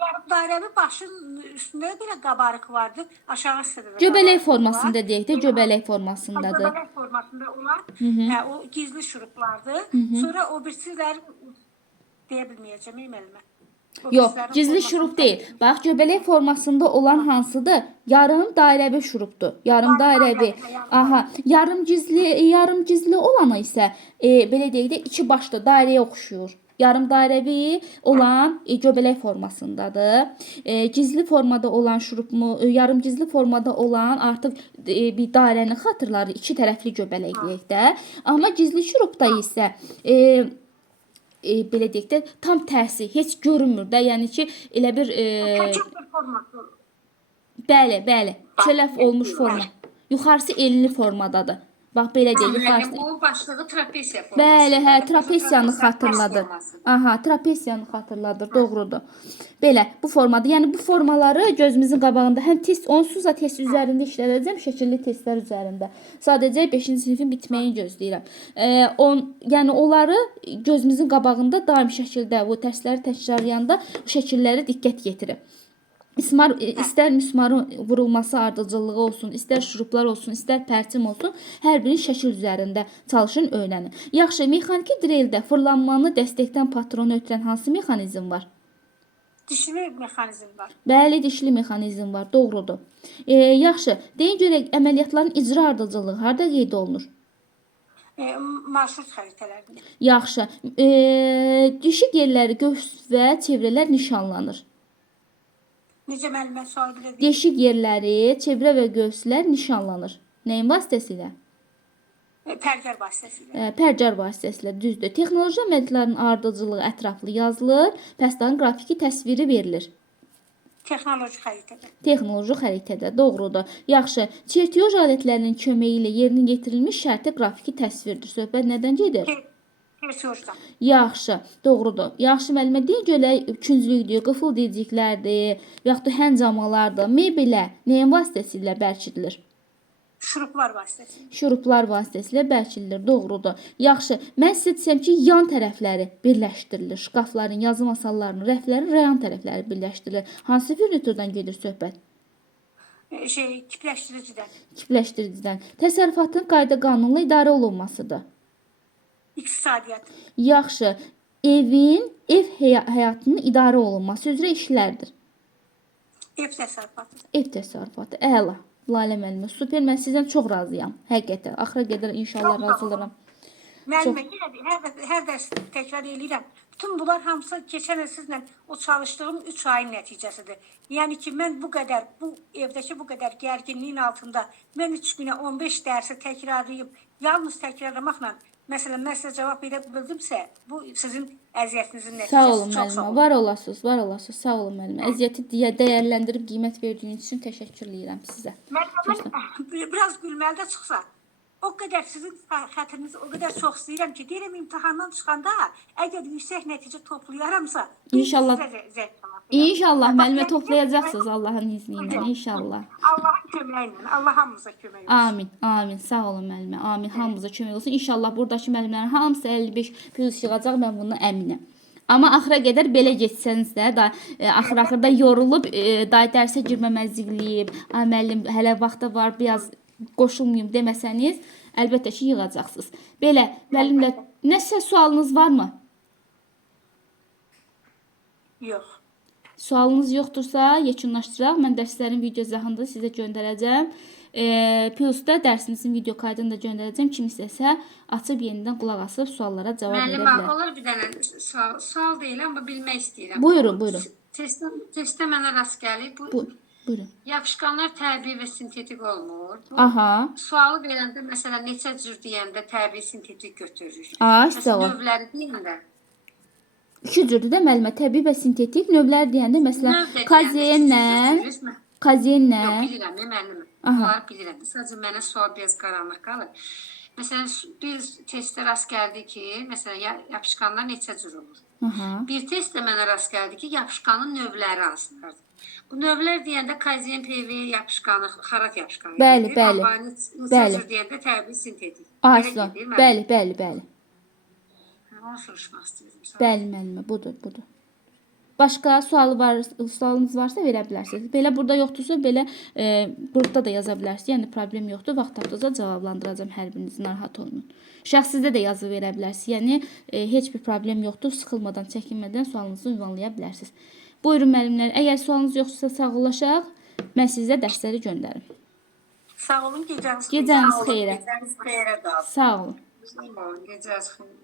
Yarım dairəvi başın üstündə bir qabarıq vardı. Aşağı hissədə. Göbələk formasında deyək də, göbələk formasındadır. Göbələk formasında olan o gizli şuruplardır. Sonra o birisiləri deyə bilməyəcəm müəllimə. Yox, gizli şurup deyil. Bax, göbələk formasında olan hansıdır? Yarım dairəvi şurupdur. Yarım dairəvi. Aha, yarım gizli olanı isə belə deyək də iki başlı dairəyə oxşuyur. Yarım dairəvi olan göbələk formasındadır. Gizli formada olan şurupmu, yarım gizli formada olan artıq bir dairəni xatırlar, iki tərəfli göbələk deyək də. Amma gizli şurupda isə belə deyək də tam tərsi, heç görünmür də. Yəni ki, elə bir Bəli, çöləf olmuş forma. Yuxarısı enli formadadır. Bax, belə deyək, yuxarısı. Bu başlığı trapesiya forması. Bəli, trapesiyanı xatırladır. Aha, trapesiyanı xatırladır, doğrudur. Belə, bu formada. Yəni, bu formaları gözümüzün qabağında həm test, onsuz da test üzərində işlədəcəm, şəkilli testlər üzərində. Sadəcə 5-ci sinifin bitməyini gözləyirəm. Yəni, onları gözümüzün qabağında daim şəkildə bu dərsləri təkrarlayanda bu şəkilləri diqqət yetirim. İstər mismarın vurulması ardıcıllığı olsun, istər şuruplar olsun, istər pərçim olsun, hər birinin şəkil üzərində çalışın, öyrənin. Yaxşı, mexaniki dreldə fırlanmanı dəstəkdən patronu ötürən hansı mexanizm var? Dişli mexanizm var. Bəli, dişli mexanizm var, doğrudur. Yaxşı, deyin görək, əməliyyatların icra ardıcılığı harada qeyd olunur? Marşrut xəritələrində. Yaxşı, dişik yerləri, göğüs və çevrələr nişanlanır. Necə müəllimə sual bilə deyil? Deşik yerləri, çevrə və göğüslər nişanlanır. Nəyin vasitəsilə? Pərgər vasitəsilə. Pərgər vasitəsilə, düzdür. Texnoloji əməliyyatların ardıcılığı ətraflı yazılır, pəsdanın qrafiki təsviri verilir. Texnoloji xəritədə. Texnoloji xəritədə, doğrudur. Yaxşı, çertiyoj alətlərinin köməyi ilə yerinə yetirilmiş şərti qrafiki təsvirdir. Söhbət nədən gedir? Çertiyojdan. Yaxşı, doğrudur. Yaxşı müəllimə, deyin görək, künclükdür, qıfıl deyiciklərdir, yaxud da həncamalardır. Mebelə nəyin vasitəsilə bərkidilir? Şuruplar vasitəsilə. Şuruplar vasitəsilə bərkidilir, doğrudur. Yaxşı, mən sizə desəm ki, yan tərəfləri birləşdirilir. Şkafların, yazı masalarının, rəflərin yan tərəfləri birləşdirilir. Hansı furniturdan gedir söhbət? Kipləşdiricidən. Kipləşdiricidən. Təsərrüfatın qayda qanunla idarə olunmasıdır. İqtisadiyyat. Yaxşı, ev həyatının idarə olunması üzrə işlərdir. Ev təsərrüfatı. Ev təsərrüfatı, əla. Lalə müəllimə, super, mən sizdən çox razıyam. Həqiqətən, axıra qədər inşallah razı oluram. Müəllimə, hər dərs təkrar edirəm. Bütün bunlar hamısı keçən il sizlə o çalışdığım 3 ayın nəticəsidir. Yəni ki, mən bu evdəki bu qədər gərginliyin altında mən 3 günə 15 dərsi təkrarlayıb, yalnız təkrarlamaqla Məsələn, mən sizə cavab verə bildimsə, bu sizin əziyyətinizin nəticəsi. Sağ olun Çox sağ müəllimə. olun. Var olasınız, var olasınız. Sağ olun müəllimə. Əziyyəti dəyərləndirib qiymət verdiyiniz üçün təşəkkür edirəm sizə. Mən biraz gülməli də çıxsa, o qədər sizin xətrinizi o qədər çox istəyirəm ki, deyirəm imtahandan çıxanda əgər yüksək nəticə toplayaramsa, İnşallah. zəvq alacağam. İnşallah müəllimə toplayacaqsınız Allahın izni ilə. İnşallah. Allahın köməyi ilə, Allah hamımıza kömək olsun. Amin, amin. Sağ olun müəllimə. Amin. Hamımıza kömək olsun. İnşallah buradakı müəllimlərin hamısı 55 plus yığacaq, mən bundan əminəm. Amma axıra qədər belə geçsəniz də, axırda yorulub, dərsə girməməzlikliyib, müəllim hələ vaxta var, biraz qoşulmayım deməsəniz, əlbəttə ki, yığacaqsınız. Belə, müəllimlər, nəsə sualınız varmı? Yox. Sualınız yoxdursa, yekunlaşdıraq. Mən dərslərin video izahını sizə göndərəcəm. Plus da dərsimizin video kaydını da göndərəcəm. Kim istəsə, açıb yenidən qulaq asıb suallara cavab verə Müəllim, bilər. olur bir dənə sual deyil, amma bilmək istəyirəm. Buyurun, buyurun. Testdə mənə rast gəlib. Buyurun. Yapışqanlar təbii və sintetik olmur. Aha. Sualı verəndə, məsələn, neçə cür deyəndə təbii, sintetik götürürük. Sağ ol. Növləri deyəndə. 2 cürdür də müəllimə, təbii və sintetik. Növlər deyəndə, məsələn, kazeyenlə, Yox, bilirəm, müəllimə. Bunları bilirəm. Sadəcə mənə sual biraz qaranlıq qalır. Məsələn, bir testdə rast gəldi ki, məsələn, yapışqanlar neçə cür olur. Bir testdə mənə rast gəldi ki, yapışqanın növləri hansılardır. Bu növlər deyəndə kazeyen, PV yapışqanı, xarat yapışqanı. Bəli, bəli. Neçə cür deyəndə təbii, sintetik. Bəli. Onu soruşmaq istəyirəm. Bəli, müəllimə, budur. Başqa sualınız varsa verə bilərsiniz. Belə burada yoxdursa, belə burada da yaza bilərsiniz. Yəni problem yoxdur. Vaxt tapdıqca cavablandıracağam hər birinizi, narahat olmayın. Şəxsizdə də yazı verə bilərsiniz. Yəni heç bir problem yoxdur. Sıxılmadan, çəkinmədən sualınızı ünvanlaya bilərsiniz. Buyurun müəllimlər. Əgər sualınız yoxdursa sağollaşaq. Mən sizə dərsləri göndərim. Sağ olun, gecəniz Gecəniz xeyrə. Gecəniz xeyrə qalsın. Sağ olun. Gecəniz xeyrə.